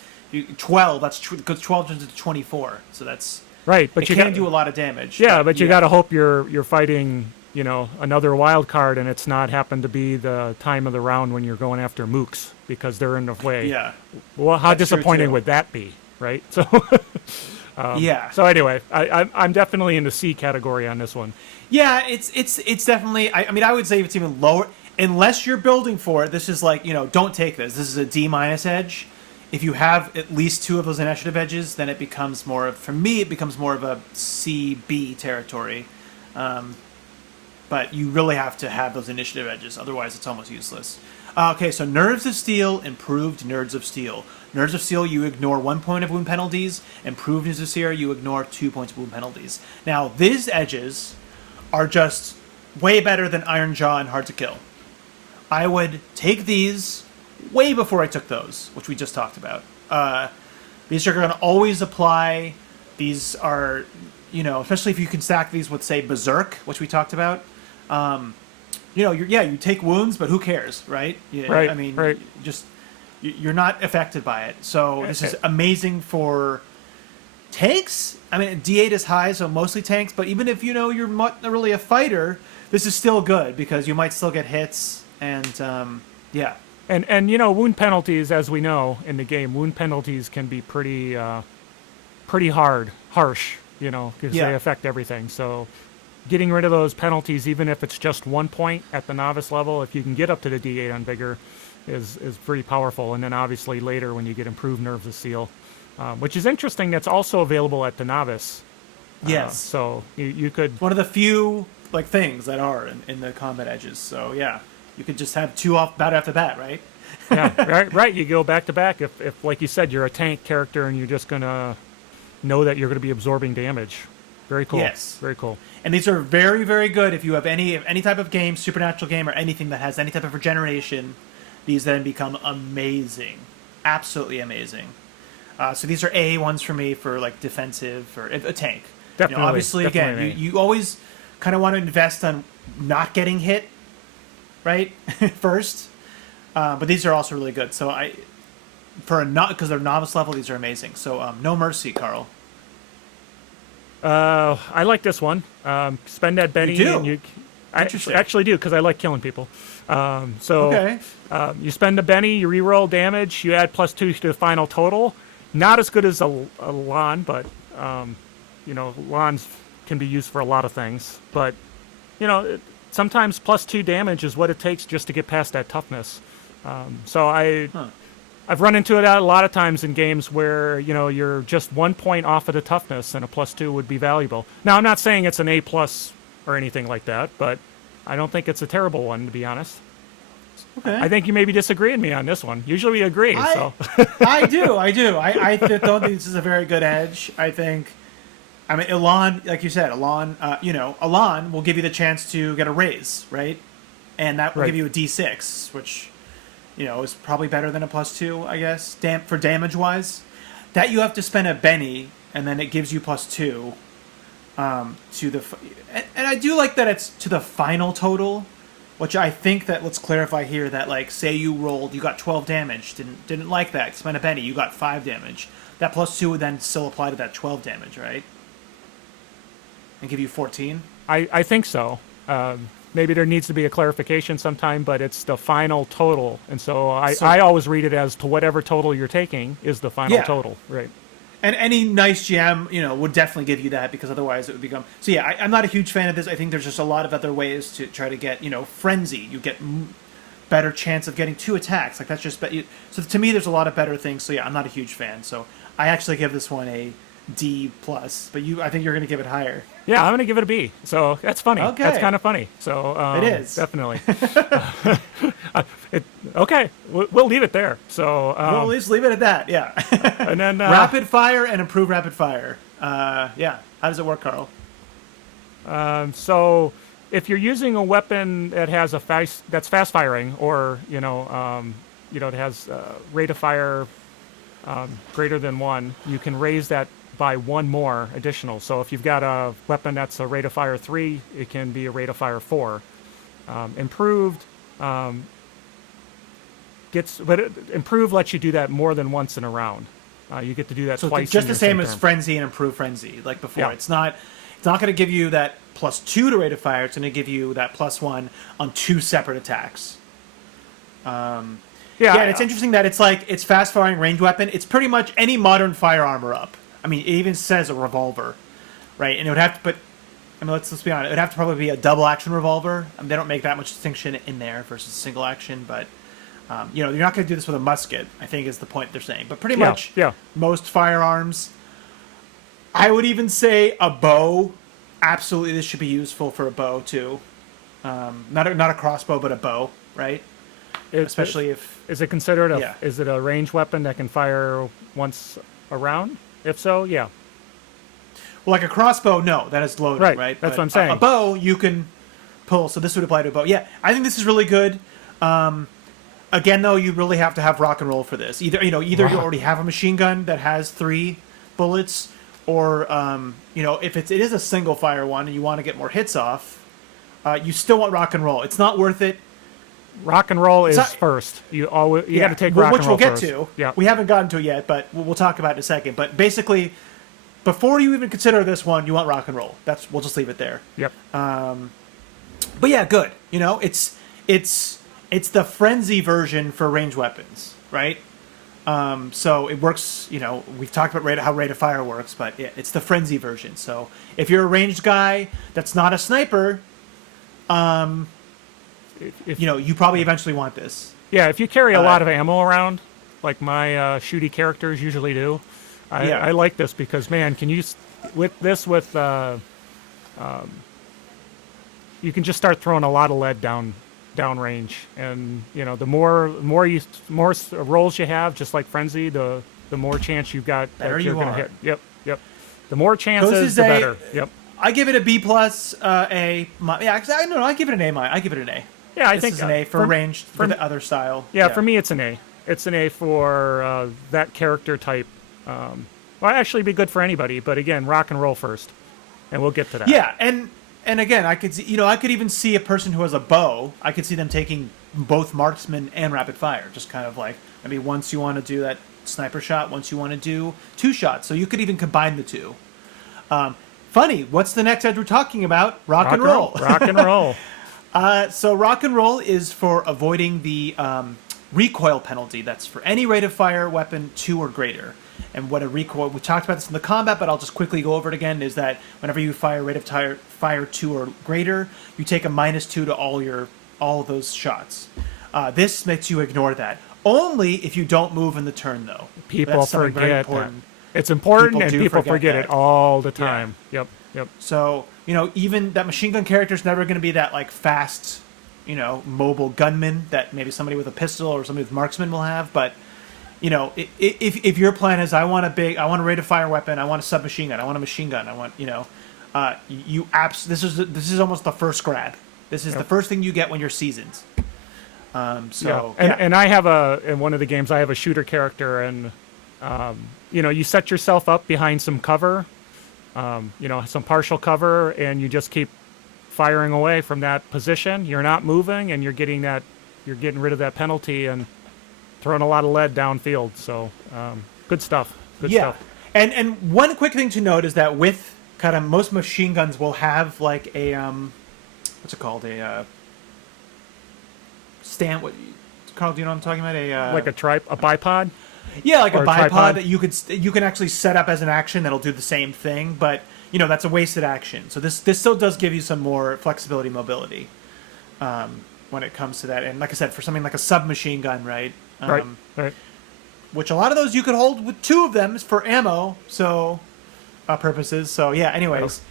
12, because 12 turns into 24, so that's right. But you can do a lot of damage. Yeah, but you got to hope you're fighting, another wild card, and it's not happen to be the time of the round when you're going after mooks because they're in the way. Yeah. Well, how disappointing would that be, right? So. Yeah. So anyway, I'm definitely in the C category on this one. Yeah, it's definitely. I would say it's even lower unless you're building for it. This is like don't take this. This is a D- edge. If you have at least 2 of those initiative edges, then it becomes more of a C/B territory. But you really have to have those initiative edges, otherwise it's almost useless. Okay, so Nerves of Steel, improved Nerves of Steel. Nerves of Steel, you ignore 1 point of wound penalties. Improved Nerves of Steel, you ignore 2 points of wound penalties. Now, these edges are just way better than Iron Jaw and Hard to Kill. I would take these way before I took those, which we just talked about. These are going to always apply. These are, especially if you can stack these with, say, Berserk, which we talked about. You take wounds, but who cares, right? Right. Right. You're not affected by it. So this is amazing for tanks. D8 is high, so mostly tanks. But even if you're not really a fighter, this is still good because you might still get hits. And yeah. And wound penalties, as we know in the game, wound penalties can be pretty harsh, because they affect everything. So getting rid of those penalties, even if it's just 1 point at the novice level, if you can get up to the D8 on Vigor, is pretty powerful. And then obviously later when you get improved Nerves of Steel, which is interesting, that's also available at the novice. Yes. So you could... It's one of the few things that are in the combat edges. So yeah, you could just have 2 off bat after bat, right? Yeah, right. You go back to back. If, like you said, you're a tank character and you're just gonna know that you're gonna be absorbing damage. Very cool. Yes. Very cool. And these are very, very good if you have any type of game, supernatural game, or anything that has any type of regeneration. These then become amazing, absolutely amazing. So these are A ones for me for like defensive or a tank. Definitely. Obviously, definitely again, you always kind of want to invest on not getting hit, right? First, but these are also really good. So because they're novice level, these are amazing. So no mercy, Carl. I like this one. Spend that Benny. You do? And I Interesting. actually do because I like killing people. Okay. You spend a Benny, you reroll damage, you add +2 to the final total. Not as good as a Lon, but Lons can be used for a lot of things. But sometimes +2 damage is what it takes just to get past that toughness. I've run into it a lot of times in games where you're just 1 point off of the toughness, and a +2 would be valuable. Now, I'm not saying it's an A+ or anything like that, but I don't think it's a terrible one, to be honest. Okay. I think you may be disagreeing with me on this one. Usually we agree. So I do. I don't think this is a very good edge. I mean, Elan, like you said, Elan will give you the chance to get a raise, right? And that will give you a D6, which, is probably better than a +2, I guess, for damage-wise. That you have to spend a Benny, and then it gives you +2 to the... And I do like that it's to the final total, which I think that, let's clarify here, that, like, say you got 12 damage, didn't like that, spent a Benny, you got 5 damage. That +2 would then still apply to that 12 damage, right? And give you 14? I think so. Maybe there needs to be a clarification sometime, but it's the final total. And so I always read it as to whatever total you're taking is the final total. Right. And any nice GM, would definitely give you that, because otherwise it would become... So yeah, I'm not a huge fan of this. I think there's just a lot of other ways to try to get, frenzy. You get better chance of getting 2 attacks. Like, that's just... So to me, there's a lot of better things. So yeah, I'm not a huge fan. So I actually give this one a D+, but I think you're going to give it higher. Yeah, I'm going to give it a B. So that's funny. Okay. That's kind of funny. So it is. Definitely. Okay, we'll leave it there. So we'll just leave it at that, yeah. And then rapid fire and improve rapid fire. Yeah. How does it work, Carl? So if you're using a weapon that has that's fast firing, or it has rate of fire greater than 1, you can raise that by 1 more additional. So if you've got a weapon that's a rate of fire 3, it can be a rate of fire 4. Improved improved lets you do that more than once in a round. You get to do that twice. Just in the your same same as turn. frenzy and improve frenzy, like before. Yeah. It's not going to give you that +2 to rate of fire. It's going to give you that +1 on 2 separate attacks. And it's interesting that it's fast firing ranged weapon. It's pretty much any modern firearm are up. I mean, it even says a revolver, right? And it would have to put... I mean, let's be honest. It would have to probably be a double action revolver. They don't make that much distinction in there versus single action, but you're not going to do this with a musket, I think is the point they're saying. But pretty much most firearms, I would even say a bow. Absolutely, this should be useful for a bow too. Not a crossbow, but a bow, right? Especially if... Is it considered is it a ranged weapon that can fire once a round? If so, yeah. Well, like a crossbow, no, that is loaded, right? That's what I'm saying. A bow, you can pull, so this would apply to a bow. Yeah, I think this is really good. Again, though, you really have to have rock and roll for this. Either you already have a machine gun that has 3 bullets, or if it is a single fire one and you want to get more hits off, you still want rock and roll. It's not worth it. Rock and roll is first. You got to take rock and roll which we'll get first. to. Yeah. We haven't gotten to it yet, but we'll talk about it in a second. But basically, before you even consider this one, you want rock and roll. We'll just leave it there. Yep. But yeah, good. It's the frenzy version for ranged weapons, right? So it works. We've talked about how rate of fire works, but it's the frenzy version. So if you're a ranged guy that's not a sniper, you probably eventually want this. Yeah, if you carry a lot of ammo around, like my shooty characters usually do, I like this because, man, you can just start throwing a lot of lead down downrange, and the more rolls you have, just like Frenzy, the more chance you've got Better that you're you going to are. hit. Yep. The more chances, is the a- better. Yep. I give it a B plus. A yeah, I give it an A. I give it an A. Yeah, I This think is an A for ranged for the other style. Yeah, for me, it's an A. It's an A for that character type. Well, actually, be good for anybody, but again, rock and roll first, and we'll get to that. Yeah, and again, I could see, I could even see a person who has a bow. I could see them taking both marksman and rapid fire, just kind of like maybe once you want to do that sniper shot, once you want to do 2 shots. So you could even combine the two. Funny, what's the next edge we're talking about? Rock and roll. Rock and roll. So rock and roll is for avoiding the recoil penalty. That's for any rate of fire weapon 2 or greater. And what a recoil, we talked about this in the combat, but I'll just quickly go over it again, is that whenever you fire rate of fire 2 or greater, you take a -2 to all of those shots. This makes you ignore that. Only if you don't move in the turn, though. People That's something very forget that. important. It's important, People and do people forget forget that. it all the time. Yep. So, even that machine gun character is never going to be that, like, fast, mobile gunman that maybe somebody with a pistol or somebody with marksman will have. But, if your plan is, I want a rate of fire weapon, I want a submachine gun, I want a machine gun, I want, this is almost the first grab. This is the first thing you get when you're seasoned. And I have in one of the games, I have a shooter character, and you set yourself up behind some cover, some partial cover, and you just keep firing away from that position. You're not moving, and you're getting rid of that penalty and throwing a lot of lead downfield. So good stuff. Good stuff. And one quick thing to note is that with kind of most machine guns will have like a what's it called, a stand. What, Carl? Do you know what I'm talking about? Like a bipod. Yeah, like a or bipod tripod. that you can actually set up as an action that'll do the same thing, but that's a wasted action. So this still does give you some more flexibility, mobility when it comes to that. And like I said, for something like a submachine gun, right? Right. Which a lot of those you could hold with 2 of them for ammo, so purposes. So yeah. Anyways,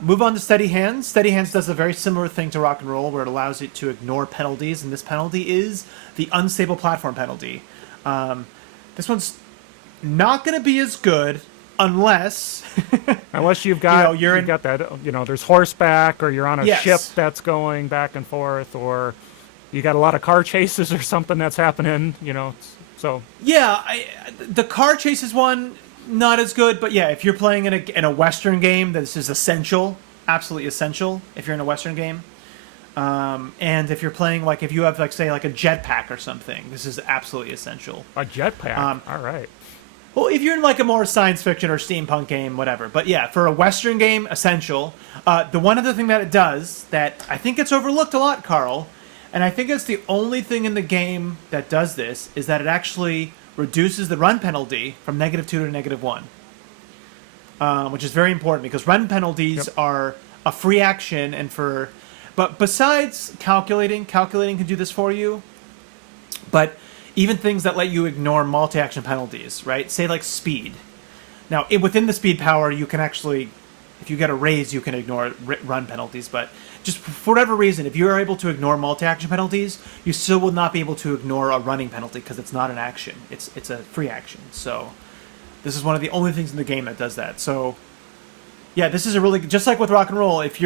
move on to Steady Hands. Steady Hands does a very similar thing to Rock and Roll, where it allows it to ignore penalties, and this penalty is the unstable platform penalty. This one's not going to be as good unless you've got you've got that there's horseback, or you're on a Yes. ship that's going back and forth, or you got a lot of car chases or something that's happening. So yeah, the car chases one not as good, but yeah, if you're playing in a Western game, this is essential, absolutely essential. If you're in a Western game. And if you're playing, like, if you have, like, say, like a jetpack or something, this is absolutely essential. a jetpack. All right. Well, if you're in, like, a more science fiction or steampunk game, whatever. But yeah, for a Western game, essential. The one other thing that it does that I think gets overlooked a lot, Carl, and I think it's the only thing in the game that does this, is that it actually reduces the run penalty from -2 to -1. Which is very important, because run penalties are a free action, But besides calculating can do this for you. But even things that let you ignore multi-action penalties, right? Say like speed. Now, within the speed power, you can actually, if you get a raise, you can ignore run penalties. But just for whatever reason, if you're able to ignore multi-action penalties, you still will not be able to ignore a running penalty, because it's not an action. It's a free action. So this is one of the only things in the game that does that. So yeah, this is a really, just like with Rock and Roll, if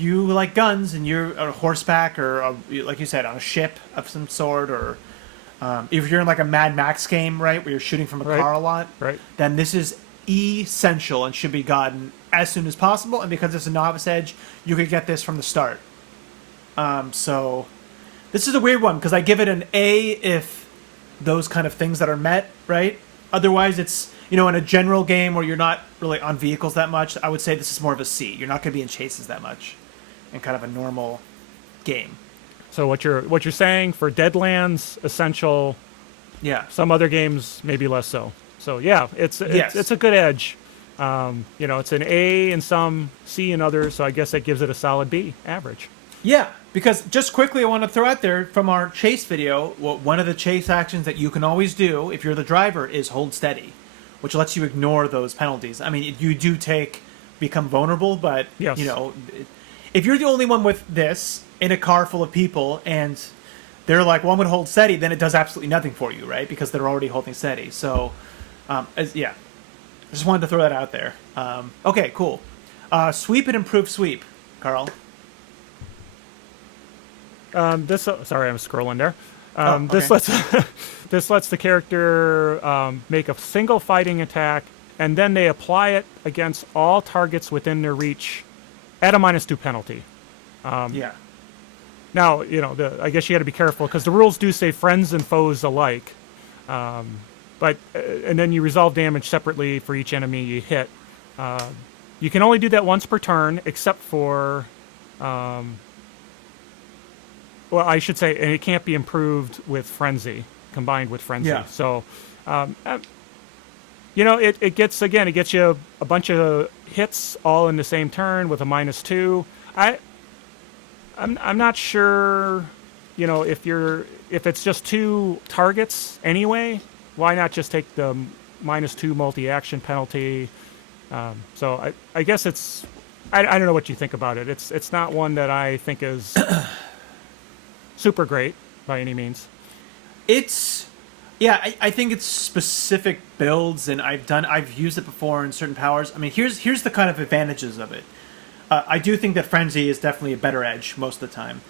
you like guns and you're on a horseback, or like you said, on a ship of some sort, or if you're in like a Mad Max game, right, where you're shooting from a car a lot, right, then this is essential and should be gotten as soon as possible. And because it's a novice edge, you could get this from the start. So this is a weird one, because I give it an A if those kind of things that are met, right? Otherwise, it's, in a general game where you're not really on vehicles that much, I would say this is more of a C. You're not going to be in chases that much in kind of a normal game. So what you're saying, for Deadlands, essential. Yeah. Some other games maybe less so. So yeah, it's a good edge. It's an A in some, C in others. So I guess that gives it a solid B average. Yeah, because just quickly, I want to throw out there from our chase video, one of the chase actions that you can always do if you're the driver is hold steady, which lets you ignore those penalties. I mean, you do become vulnerable, but yes. If you're the only one with this, in a car full of people and they're like, well, I'm going to hold steady, then it does absolutely nothing for you, right? Because they're already holding steady. So, yeah, I just wanted to throw that out there. Okay, cool. Sweep and improve sweep, Carl. Sorry, I'm scrolling there. Okay. This lets this lets the character make a single fighting attack, and then they apply it against all targets within their reach at a -2 penalty. Yeah. Now, I guess you got to be careful because the rules do say friends and foes alike. But and then you resolve damage separately for each enemy you hit. You can only do that once per turn, except for, well, I should say, and it can't be improved with frenzy, combined with frenzy. Yeah. So, it gets you a bunch of hits all in the same turn with a -2. I'm not sure, if it's just 2 targets anyway, why not just take the -2 multi-action penalty? So I guess I don't know what you think about it. It's not one that I think is super great by any means. I think it's specific builds, and I've used it before in certain powers. I mean, here's the kind of advantages of it. I do think that Frenzy is definitely a better edge most of the time.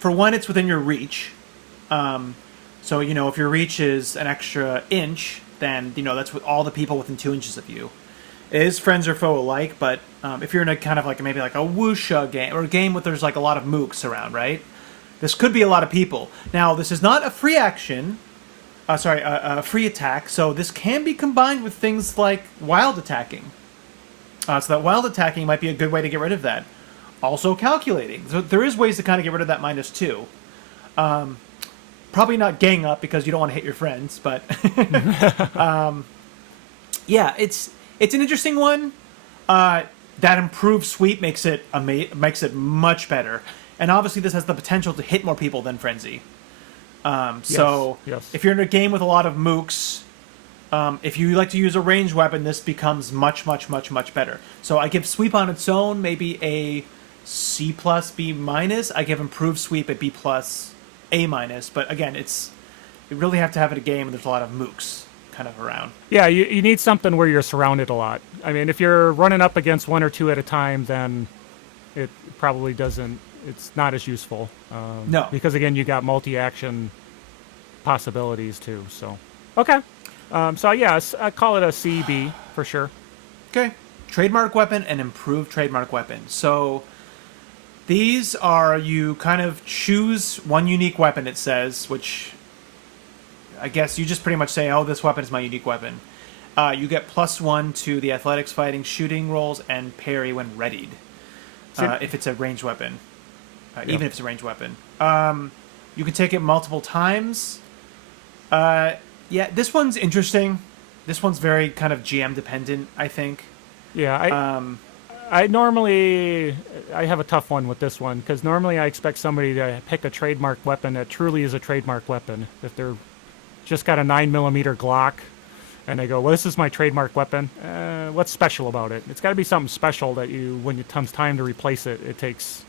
For one, it's within your reach. So, if your reach is an extra inch, then, that's with all the people within 2 inches of you. It is friends or foe alike, but if you're in a kind of like maybe like a wuxia game, or a game where there's like a lot of mooks around, right? This could be a lot of people. Now, this is not a free action, a free attack, so this can be combined with things like wild attacking. So that wild attacking might be a good way to get rid of that. Also calculating. So there is ways to kind of get rid of that -2. Probably not gang up because you don't want to hit your friends, but yeah, it's an interesting one. That improved sweep makes it much better, and obviously this has the potential to hit more people than frenzy. So yes. if you're in a game with a lot of mooks, if you like to use a ranged weapon, this becomes much, much, much, much better. So I give sweep on its own maybe a C+, B-. I give improved sweep a B+, A-. But again, you really have to have it a game where there's a lot of mooks kind of around. Yeah, you need something where you're surrounded a lot. I mean, if you're running up against 1 or 2 at a time, then it probably doesn't. It's not as useful. No, because again, you got multi-action possibilities too. So okay. So yeah, I call it a CB for sure. Okay. Trademark weapon and improved trademark weapon. So these are, you kind of choose one unique weapon, it says, which I guess you just pretty much say, oh, this weapon is my unique weapon. You get +1 to the athletics, fighting, shooting rolls, and parry when readied. If it's a ranged weapon. Even if it's a ranged weapon. You can take it multiple times. Yeah, this one's interesting. This one's very kind of GM dependent, I think. Yeah, I normally have a tough one with this one because normally I expect somebody to pick a trademark weapon that truly is a trademark weapon. If they're just got a 9mm Glock and they go, well, this is my trademark weapon. What's special about it? It's got to be something special that when it comes time to replace it, it takes.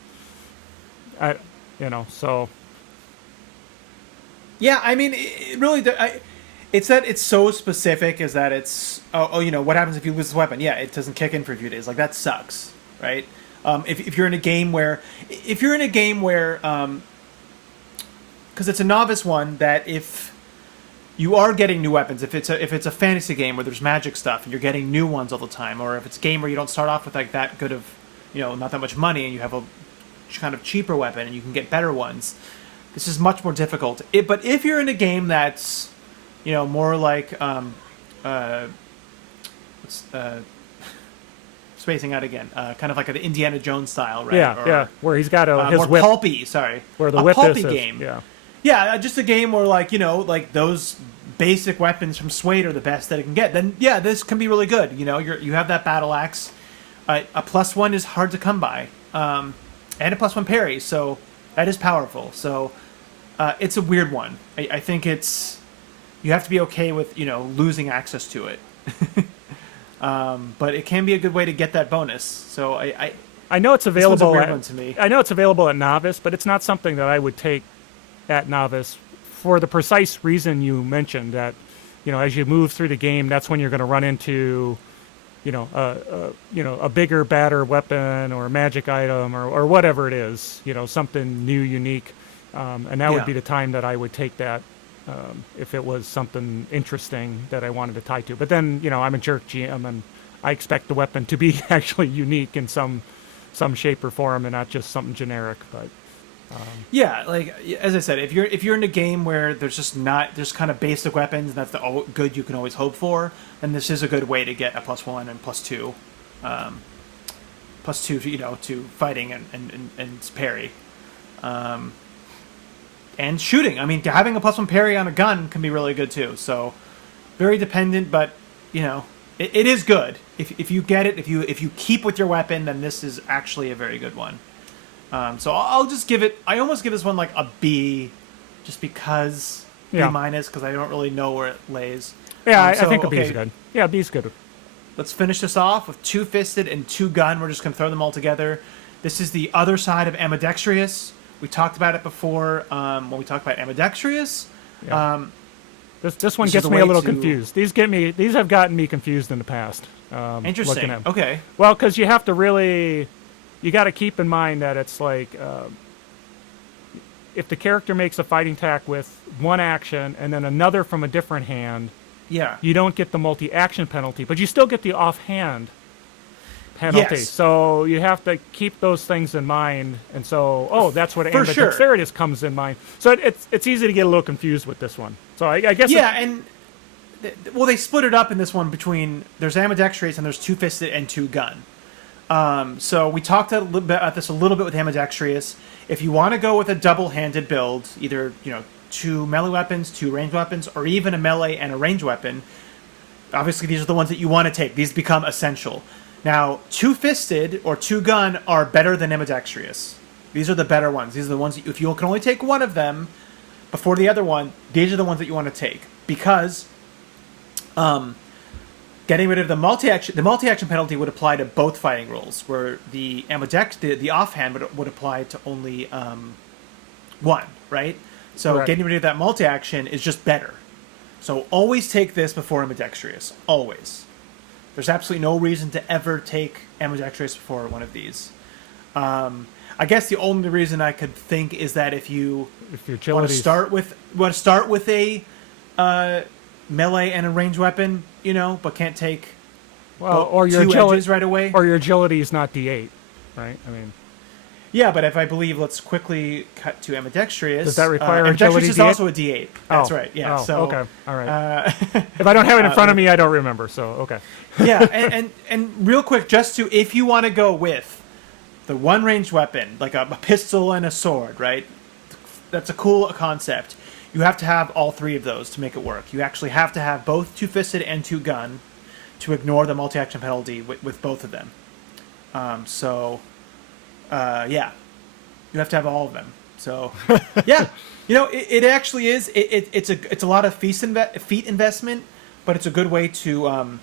So. Yeah, I mean, it really. It's that it's so specific. Is that it's what happens if you lose this weapon? Yeah, it doesn't kick in for a few days. Like that sucks, right? If you're in a game where, because it's a novice one, that if you are getting new weapons, if it's a fantasy game where there's magic stuff and you're getting new ones all the time, or if it's a game where you don't start off with like that good of, not that much money and you have a kind of cheaper weapon and you can get better ones, this is much more difficult. But if you're in a game that's more like spacing out again, kind of like an Indiana Jones style, right? Yeah, where he's got his more whip. Pulpy, sorry. Where the a whip pulpy is. game. Yeah, just a game where like those basic weapons from SWADE are the best that it can get. Then yeah, this can be really good. You have that battle axe. A +1 is hard to come by, and a +1 parry, so that is powerful. So it's a weird one. I think you have to be okay with losing access to it, but it can be a good way to get that bonus. So I know it's This one's a available. weird one to me. I know it's available at novice, but it's not something that I would take at novice for the precise reason you mentioned. That as you move through the game, that's when you're going to run into a bigger, badder weapon or a magic item or whatever it is. Something new, unique, and that would be the time that I would take that. If it was something interesting that I wanted to tie to. But then, I'm a jerk GM, and I expect the weapon to be actually unique in some shape or form, and not just something generic. But yeah, like as I said, if you're in a game where there's kind of basic weapons, and that's the good you can always hope for, then this is a good way to get a +1 and +2, +2 to fighting and parry. And shooting. I mean, having a +1 parry on a gun can be really good too. So, very dependent, but it is good. If you get it, if you keep with your weapon, then this is actually a very good one. So I'll just give it. I almost give this one like a B, just because B-, because I don't really know where it lays. Yeah, I think a B is good. Yeah, B is good. Let's finish this off with 2-fisted and 2-gun. We're just gonna throw them all together. This is the other side of ambidextrous. We talked about it before when we talked about ambidextrous. Yeah. This one gets me a little confused. These have gotten me confused in the past. Interesting. Okay. Well, because you have to you got to keep in mind that it's like if the character makes a fighting attack with one action and then another from a different hand, you don't get the multi-action penalty, but you still get the offhand penalty. Yes. So you have to keep those things in mind. And so, that's what ambidextrous comes in mind. So it's easy to get a little confused with this one. So I guess they split it up in this one between there's ambidextrous and there's 2-fisted and 2-gun. So we talked a little bit about this a little bit with ambidextrous. If you want to go with a double-handed build, either 2 melee weapons, 2 ranged weapons, or even a melee and a ranged weapon, obviously these are the ones that you want to take. These become essential. Now, 2-fisted or 2-gun are better than ambidextrous. These are the better ones. These are the ones that if you can only take one of them before the other one, these are the ones that you want to take. Because getting rid of the multi-action penalty would apply to both fighting rules, where the offhand would apply to only one, right? So Correct. Getting rid of that multi-action is just better. So always take this before ambidextrous. Always. There's absolutely no reason to ever take ambidextrous before one of these. I guess the only reason I could think is that if you want to start with a melee and a ranged weapon, but can't take or your two edges right away, or your agility is not D8, right? I mean, yeah, but if I believe, let's quickly cut to ambidextrous. Does that require ambidextrous agility is D8? also a D8. That's right. Yeah. Oh, so okay, all right. If I don't have it in front of me, I don't remember. So okay. Yeah, and real quick, just if you want to go with the one ranged weapon, like a pistol and a sword, right? That's a cool concept. You have to have all three of those to make it work. You actually have to have both 2-fisted and 2-gun to ignore the multi-action penalty with both of them. Yeah, you have to have all of them. So, yeah, it actually is. It's a lot of feet investment, but it's a good way to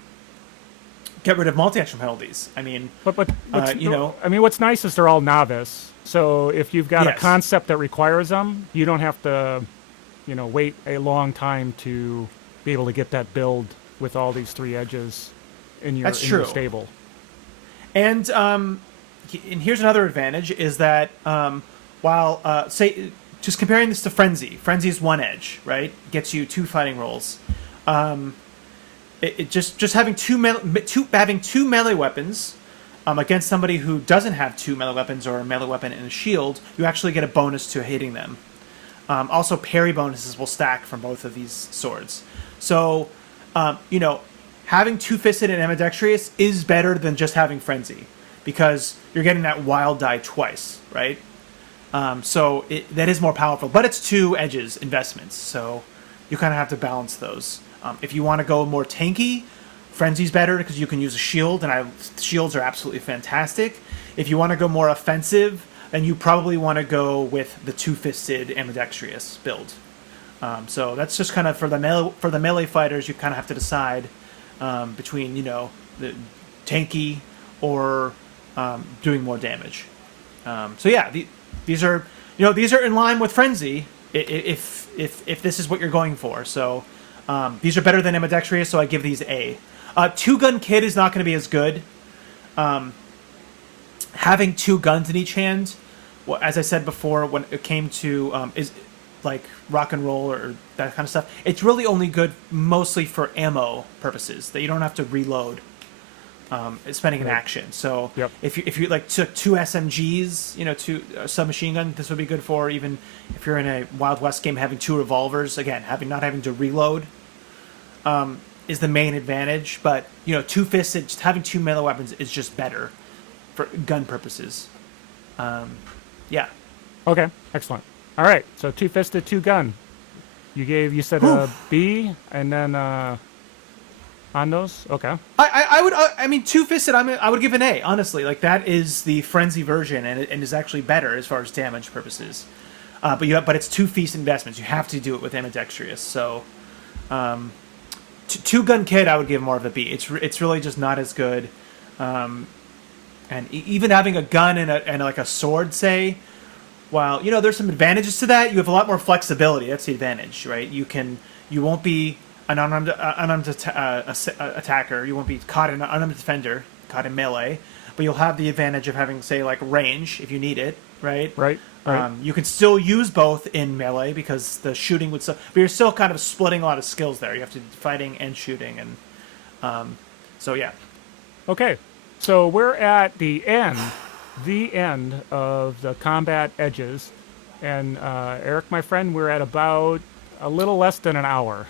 get rid of multi-action penalties. I mean, what's nice is they're all novice. So if you've got a concept that requires them, you don't have to, wait a long time to be able to get that build with all these 3 edges in your stable. And here's another advantage is that while say just comparing this to Frenzy is 1 edge, right? Gets you 2 fighting rolls. It just having two melee weapons against somebody who doesn't have 2 melee weapons or a melee weapon and a shield, you actually get a bonus to hitting them. Also, parry bonuses will stack from both of these swords. So, having 2-fisted and ambidextrous is better than just having Frenzy, because you're getting that wild die twice, right? So that is more powerful, but it's 2 edges investments, so you kind of have to balance those. If you want to go more tanky, Frenzy's better because you can use a shield, and shields are absolutely fantastic. If you want to go more offensive, then you probably want to go with the 2-fisted ambidextrous build. So that's just kind of for the melee fighters. You kind of have to decide between the tanky or doing more damage. So yeah, these are these are in line with Frenzy if this is what you're going for. So these are better than Ambidextrous, so I give these A. Two Gun Kid is not going to be as good. Having two guns in each hand, well, as I said before, when it came to is like rock and roll or that kind of stuff, it's really only good mostly for ammo purposes that you don't have to reload. Spending an action. So Yep. if you like took two SMGs, two submachine gun, this would be good for. Even if you're in a Wild West game, having two revolvers, again, not having to reload, is the main advantage. But two-fisted, just having two melee weapons is just better for gun purposes. Yeah. Okay, excellent. All right, so two-fisted, two-gun. You said a B, and then on those? Okay. I mean, two-fisted, I would give an A, honestly. Like, that is the Frenzy version, and is actually better as far as damage purposes. But it's two-feast investments. You have to do it with Ambidextrous. So, two-gun Kid, I would give more of a B. It's really just not as good. And even having a gun and like a sword, say, while there's some advantages to that, you have a lot more flexibility. That's the advantage, right? You won't be an unarmed attacker. You won't be caught in an unarmed defender, caught in melee, but you'll have the advantage of having, say, like range if you need it, right? Right. You can still use both in melee because the shooting would still, but you're still kind of splitting a lot of skills there. You have to do fighting and shooting, and so yeah. Okay, so we're at the end of the combat edges, and Eric, my friend, we're at about a little less than an hour.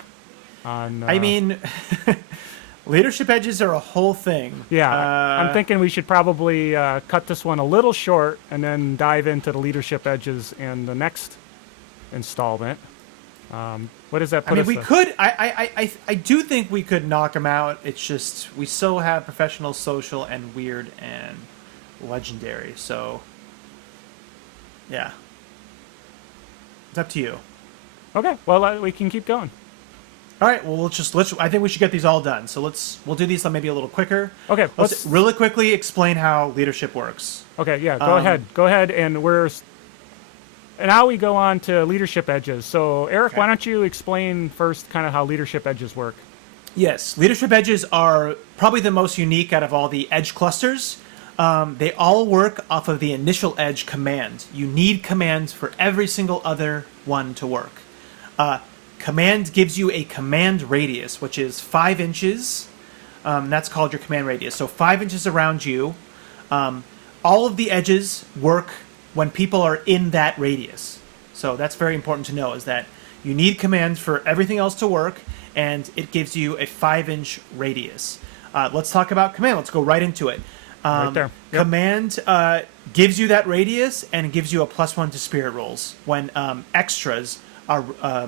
I mean, leadership edges are a whole thing. Yeah, I'm thinking we should probably cut this one a little short and then dive into the leadership edges in the next installment. What does that put us? We could. I do think we could knock them out. It's just we still have professional, social, and weird and legendary. So, yeah, it's up to you. Okay, well, we can keep going. All right. Well, let's. I think we should get these all done. So we'll do these maybe a little quicker. Okay. Let's really quickly explain how leadership works. Okay. Yeah. Go ahead. And now we go on to leadership edges. So Eric, Why don't you explain first kind of how leadership edges work? Yes, leadership edges are probably the most unique out of all the edge clusters. They all work off of the initial edge command. You need commands for every single other one to work. Command gives you a command radius, which is 5 inches. That's called your command radius. So 5 inches around you. All of the edges work when people are in that radius. So that's very important to know, is that you need commands for everything else to work, and it gives you a 5-inch radius. Let's talk about command. Let's go right into it. Right there. Yep. Command gives you that radius and gives you a +1 to spirit rolls when extras are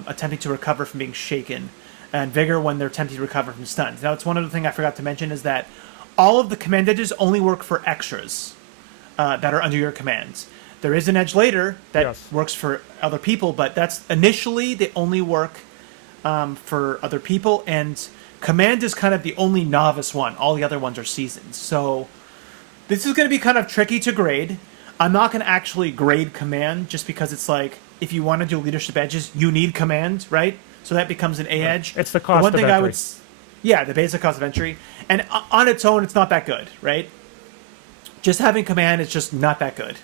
attempting to recover from being shaken, and vigor when they're attempting to recover from stuns. Now, it's one other thing I forgot to mention is that all of the command edges only work for extras that are under your commands. There is an edge later that works for other people, but that's initially they only work for other people, and command is kind of the only novice one. All the other ones are seasoned. So this is going to be kind of tricky to grade. I'm not going to actually grade command just because it's like, if you want to do leadership edges, you need command, right? So that becomes an A edge. It's the cost of entry. The basic cost of entry. And on its own, it's not that good, right? Just having command is just not that good.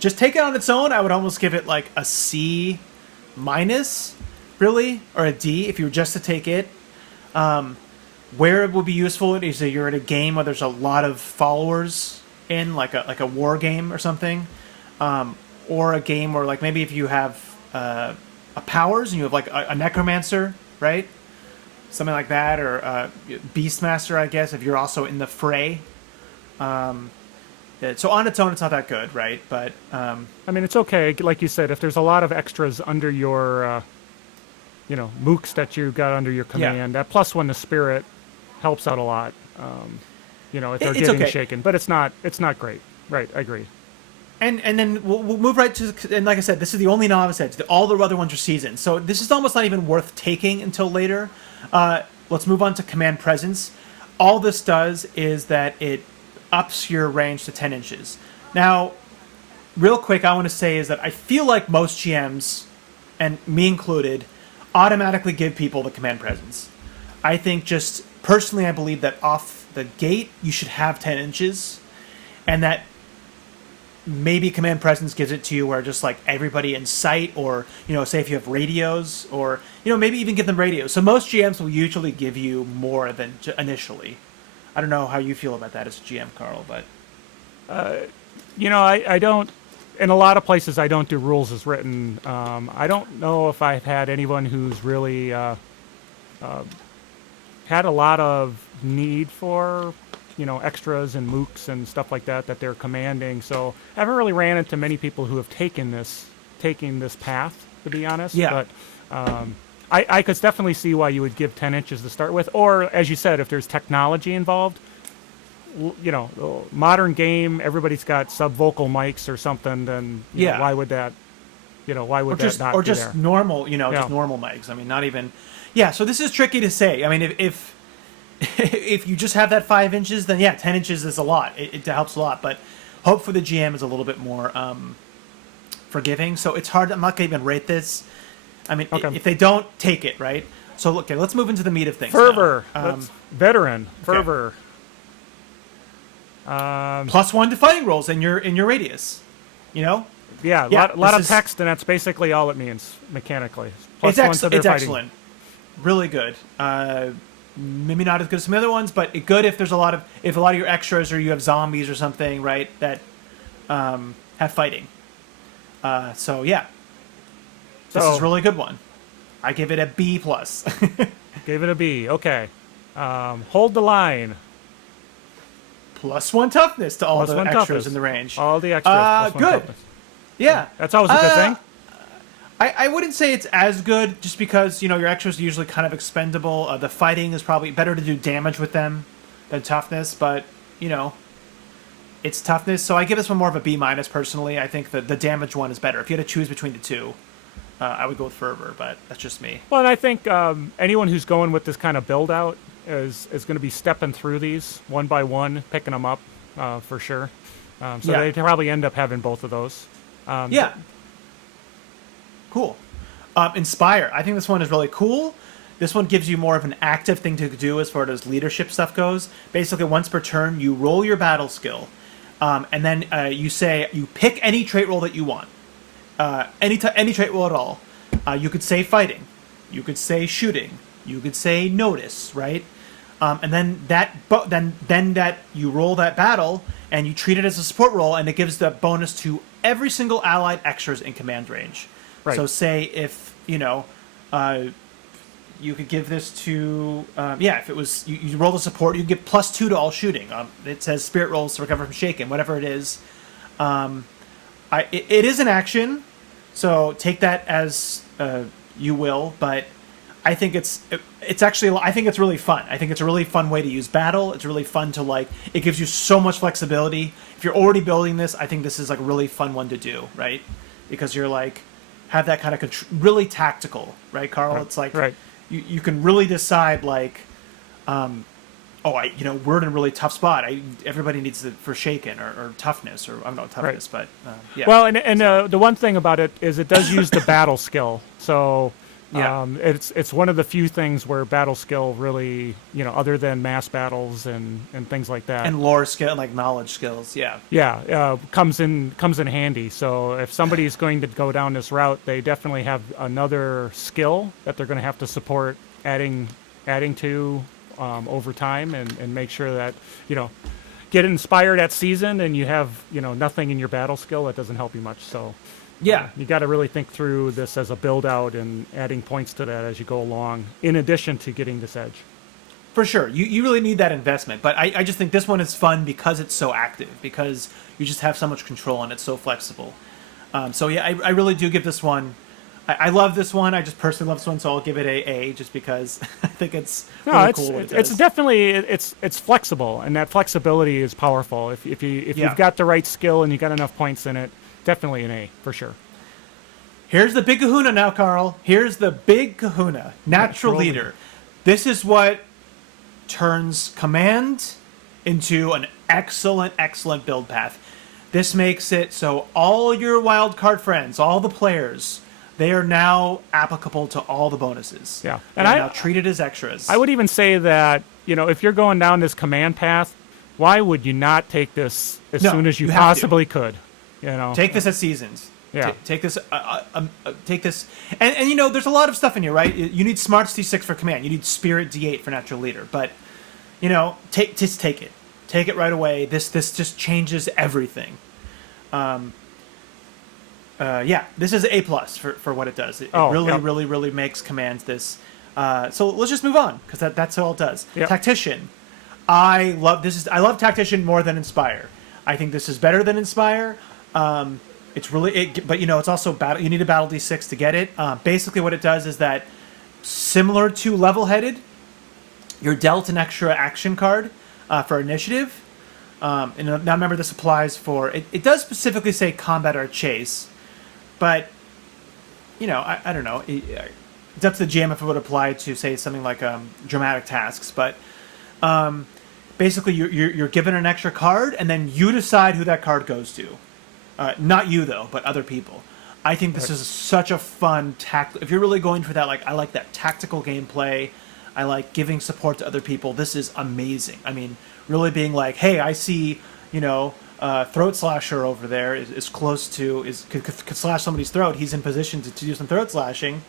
Just take it on its own, I would almost give it like a C minus, really, or a D if you were just to take it. Where it would be useful is that you're in a game where there's a lot of followers in, like a war game or something. Or a game where, like, maybe if you have powers and you have like a necromancer, right? Something like that, or beastmaster, I guess, if you're also in the fray. So on its own, it's not that good, right? But I mean, it's okay. Like you said, if there's a lot of extras under your, mooks that you got under your command, that +1 to spirit helps out a lot. If they're getting shaken, but it's not great, right? I agree. And then we'll move right to, and like I said, this is the only novice edge. All the other ones are seasoned. So this is almost not even worth taking until later. Let's move on to command presence. All this does is that it ups your range to 10 inches. Now, real quick, I want to say is that I feel like most GMs, and me included, automatically give people the command presence. I think just personally, I believe that off the gate, you should have 10 inches, and that maybe command presence gives it to you where just like everybody in sight, or, you know, say if you have radios, or, you know, maybe even give them radios. So most GMs will usually give you more than initially. I don't know how you feel about that as a GM, Carl, but You know, I don't. In a lot of places, I don't do rules as written. I don't know if I've had anyone who's really had a lot of need for, you know, extras and mooks and stuff like that they're commanding. So I haven't really ran into many people who have taken this path, to be honest. Yeah. But I could definitely see why you would give 10 inches to start with, or as you said, if there's technology involved. You know, modern game, everybody's got subvocal mics or something. Then you know, why would that? You know, why would that not or be just there? normal? You know, Yeah. just normal mics. I mean, not even. Yeah. So this is tricky to say. I mean, if if you just have that 5 inches, then yeah, 10 inches is a lot. It helps a lot, but hopefully the GM is a little bit more forgiving. So it's hard. I'm not gonna even rate this. I mean, Okay. if they don't take it right. So look, okay, let's move into the meat of things. Fervor, now. veteran, okay. fervor. +1 to fighting rolls in your radius. You know, Yeah, Yeah, lot of this is- text, and that's basically all it means mechanically. Plus it's one to their it's fighting. excellent, really good. Maybe not as good as some other ones, but good if there's a lot of your extras, or you have zombies or something, right? That have fighting. So yeah, this So- is a really good one. I give it a B plus. Gave it a B. Okay. Hold the line. +1 toughness to all Plus the one extras toughness. in the range. All the extras. Plus one good. toughness. Yeah, That's always a good thing. I wouldn't say it's as good, just because, you know, your extras are usually kind of expendable. The fighting is probably better to do damage with them than toughness, but, you know, it's toughness. So I give this one more of a B minus personally. I think the damage one is better. If you had to choose between the two, I would go with Fervor, but that's just me. Well, and I think anyone who's going with this kind of build out is going to be stepping through these one by one, picking them up for sure. So Yeah. they probably end up having both of those. Yeah. Cool. Inspire. I think this one is really cool. This one gives you more of an active thing to do as far as leadership stuff goes. Basically, once per turn, you roll your battle skill, and then you pick any trait roll that you want. Any trait roll at all. You could say fighting. You could say shooting. You could say notice, right? And then that you roll that battle, and you treat it as a support roll, and it gives the bonus to every single allied extras in command range. Right. So say if, you know, you could give this to, if it was, you roll the support, you give +2 to all shooting. It says spirit rolls to recover from shaken, whatever it is. It is an action, so take that as you will, but I think it's really fun. I think it's a really fun way to use battle. It's really fun to it gives you so much flexibility. If you're already building this, I think this is a really fun one to do, right? Because you're have that kind of really tactical, right, Carl? Right. It's Right. you can really decide we're in a really tough spot. Everybody needs it for shaken or toughness, or I don't know toughness, but yeah. Well, and the one thing about it is it does use the battle skill. So Yeah. it's one of the few things where battle skill really, you know, other than mass battles and things like that. And lore skill, knowledge skills, yeah. Yeah, comes in handy. So if somebody's going to go down this route, they definitely have another skill that they're going to have to support adding to over time, and make sure that, you know, get inspired at season, and you have, you know, nothing in your battle skill, that doesn't help you much. So Yeah. you got to really think through this as a build out and adding points to that as you go along, in addition to getting this edge. For sure. You really need that investment. But I just think this one is fun because it's so active, because you just have so much control and it's so flexible. So yeah, I really do give this one. I love this one. I just personally love this one, so I'll give it A just because I think it's really cool. What it It's does. definitely it's flexible, and that flexibility is powerful. If Yeah. you've got the right skill and you got enough points in it, definitely an A for sure. Here's the big kahuna now, Carl. Here's the big kahuna. Natural Natural leader. This is what turns command into an excellent build path. This makes it so all your wildcard friends, all the players, they are now applicable to all the bonuses. Yeah. And And now treated as extras. I would even say that, if you're going down this command path, why would you not take this as No, soon as you you have to. possibly could? Take this as seasons. Yeah. Take this. Take this. And there's a lot of stuff in here, right? You need Smarts D6 for command. You need Spirit D8 for natural leader. But take it. Take it right away. This just changes everything. This is A+ for what it does. It really makes commands this. So let's just move on, because that's all it does. Yep. Tactician. I love Tactician more than Inspire. I think this is better than Inspire. It's really but it's also battle. You need a battle D6 to get it. Basically, what it does is that, similar to Level-Headed, you're dealt an extra action card for initiative. And now remember, this applies for it does specifically say combat or chase, but I don't know. It's up to the GM if it would apply to, say, something like dramatic tasks. But basically, you're given an extra card, and then you decide who that card goes to. Not you, though, but other people. I think this is such a fun if you're really going for that, I like that tactical gameplay. I like giving support to other people. This is amazing. I mean, really being like, hey, I see, Throat Slasher over there is close to, could slash somebody's throat. He's in position to do some throat slashing.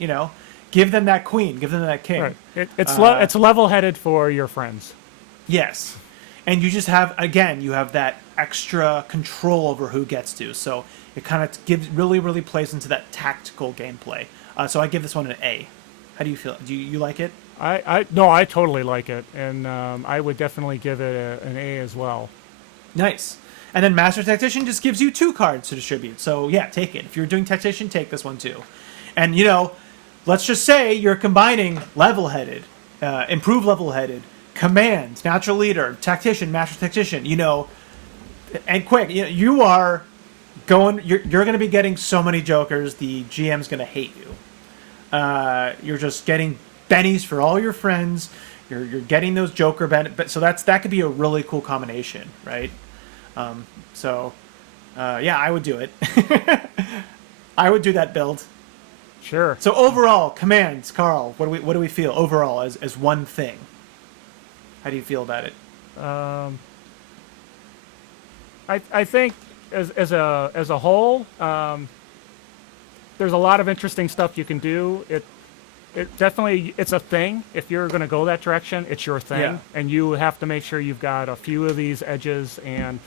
Give them that queen. Give them that king. Right. It's level-headed for your friends. Yes. And you just have that extra control over who gets to. So it kind of really plays into that tactical gameplay. So I give this one an A. How do you feel? Do you like it? I totally like it, and I would definitely give it an A as well. Nice. And then Master Tactician just gives you 2 cards to distribute. So yeah, take it. If you're doing Tactician, take this one too. And let's just say you're combining Level-Headed, Improved Level-Headed, Command, Natural Leader, Tactician, Master Tactician. And quick, you are going. You're going to be getting so many jokers. The GM's going to hate you. You're just getting bennies for all your friends. You're getting those Joker benefits. So that could be a really cool combination, right? I would do it. I would do that build. Sure. So overall, commands, Carl. What do we feel overall as one thing? How do you feel about it? I think as a whole, there's a lot of interesting stuff you can do. It definitely, it's a thing. If you're going to go that direction, it's your thing. Yeah. And you have to make sure you've got a few of these edges, and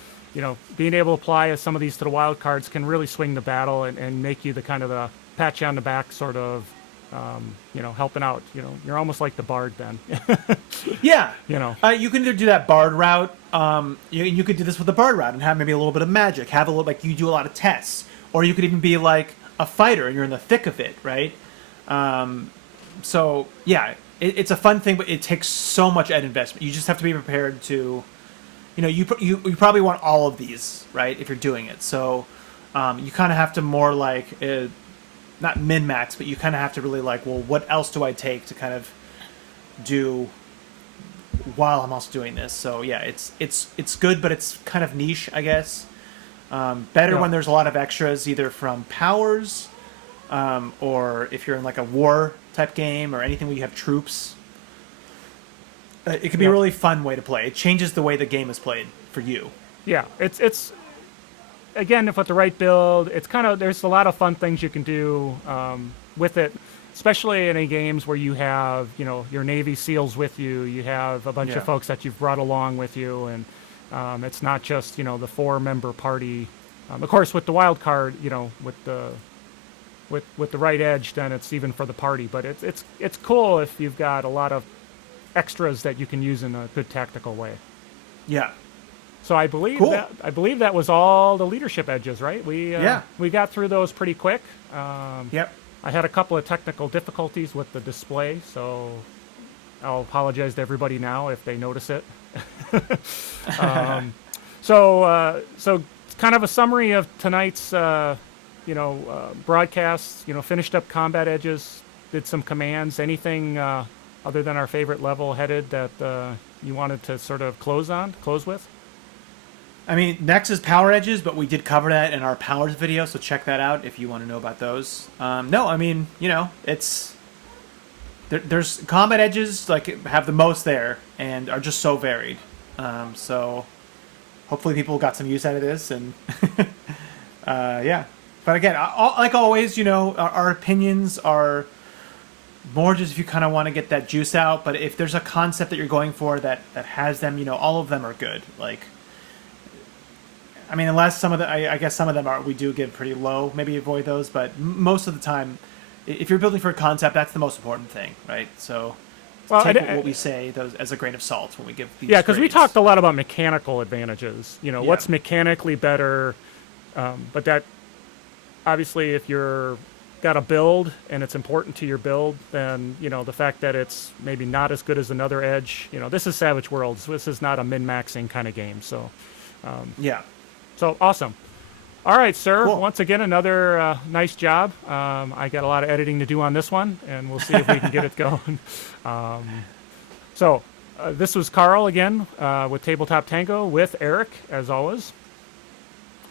being able to apply some of these to the wild cards can really swing the battle and make you the kind of the pat you on the back sort of helping out. You're almost like the bard then. Yeah. You can either do that bard route. You could do this with the bard route and have maybe a little bit of magic. Have a little, like, you do a lot of tests, or you could even be like a fighter and you're in the thick of it, right? So yeah, it's a fun thing, but it takes so much ed investment. You just have to be prepared to, you probably want all of these, right? If you're doing it, so you kind of have to more like not min max, but you kind of have to really like, well, what else do I take to kind of do while I'm also doing this? So yeah, it's good, but it's kind of niche, I guess. Better when there's a lot of extras, either from powers, or if you're in like a war type game or anything where you have troops. It can be a really fun way to play. It changes the way the game is played for you. Yeah, it's again, if with the right build, it's kind of, there's a lot of fun things you can do with it, especially in any games where you have your Navy SEALs with you. You have a bunch of folks that you've brought along with you, and it's not just the 4-member party. Of course, with the wild card, with the right edge, then it's even for the party. But it's cool if you've got a lot of extras that you can use in a good tactical way. Yeah. So I believe that was all the leadership edges, right? We got through those pretty quick. Yep. I had a couple of technical difficulties with the display, so I'll apologize to everybody now if they notice it. So it's kind of a summary of tonight's broadcasts. Finished up combat edges, did some commands. Anything other than our favorite level headed that you wanted to sort of close with? I mean, next is power edges, but we did cover that in our powers video, so check that out if you want to know about those. No, I mean, it's there's combat edges like have the most there and are just so varied. So hopefully people got some use out of this, and yeah. But again, like always, our opinions are more just if you kind of want to get that juice out. But if there's a concept that you're going for that has them, all of them are good. Like, I mean, unless some of the, I guess some of them we do give pretty low. Maybe avoid those. But most of the time, if you're building for a concept, that's the most important thing, right? So take what we say those as a grain of salt when we give these. Yeah, because we talked a lot about mechanical advantages. What's mechanically better, but that obviously if you're got a build and it's important to your build, then the fact that it's maybe not as good as another edge. This is Savage Worlds. This is not a min-maxing kind of game. So yeah. So awesome. All right, sir. Cool. Once again, another nice job. I got a lot of editing to do on this one, and we'll see if we can get it going. So this was Carl again with Tabletop Tango with Eric, as always.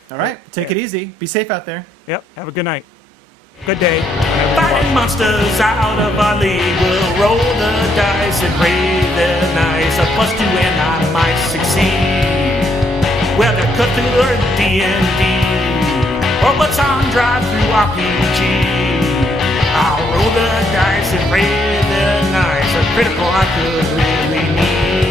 All right. Take it easy. Be safe out there. Yep. Have a good night. Good day. Fighting monsters out of our league. We'll roll the dice and pray they're nice. A +2 and I might succeed. Whether Cthulhu or D&D, or what's on drive-through RPG, I'll roll the dice and pray they're nice. A critical I could really need.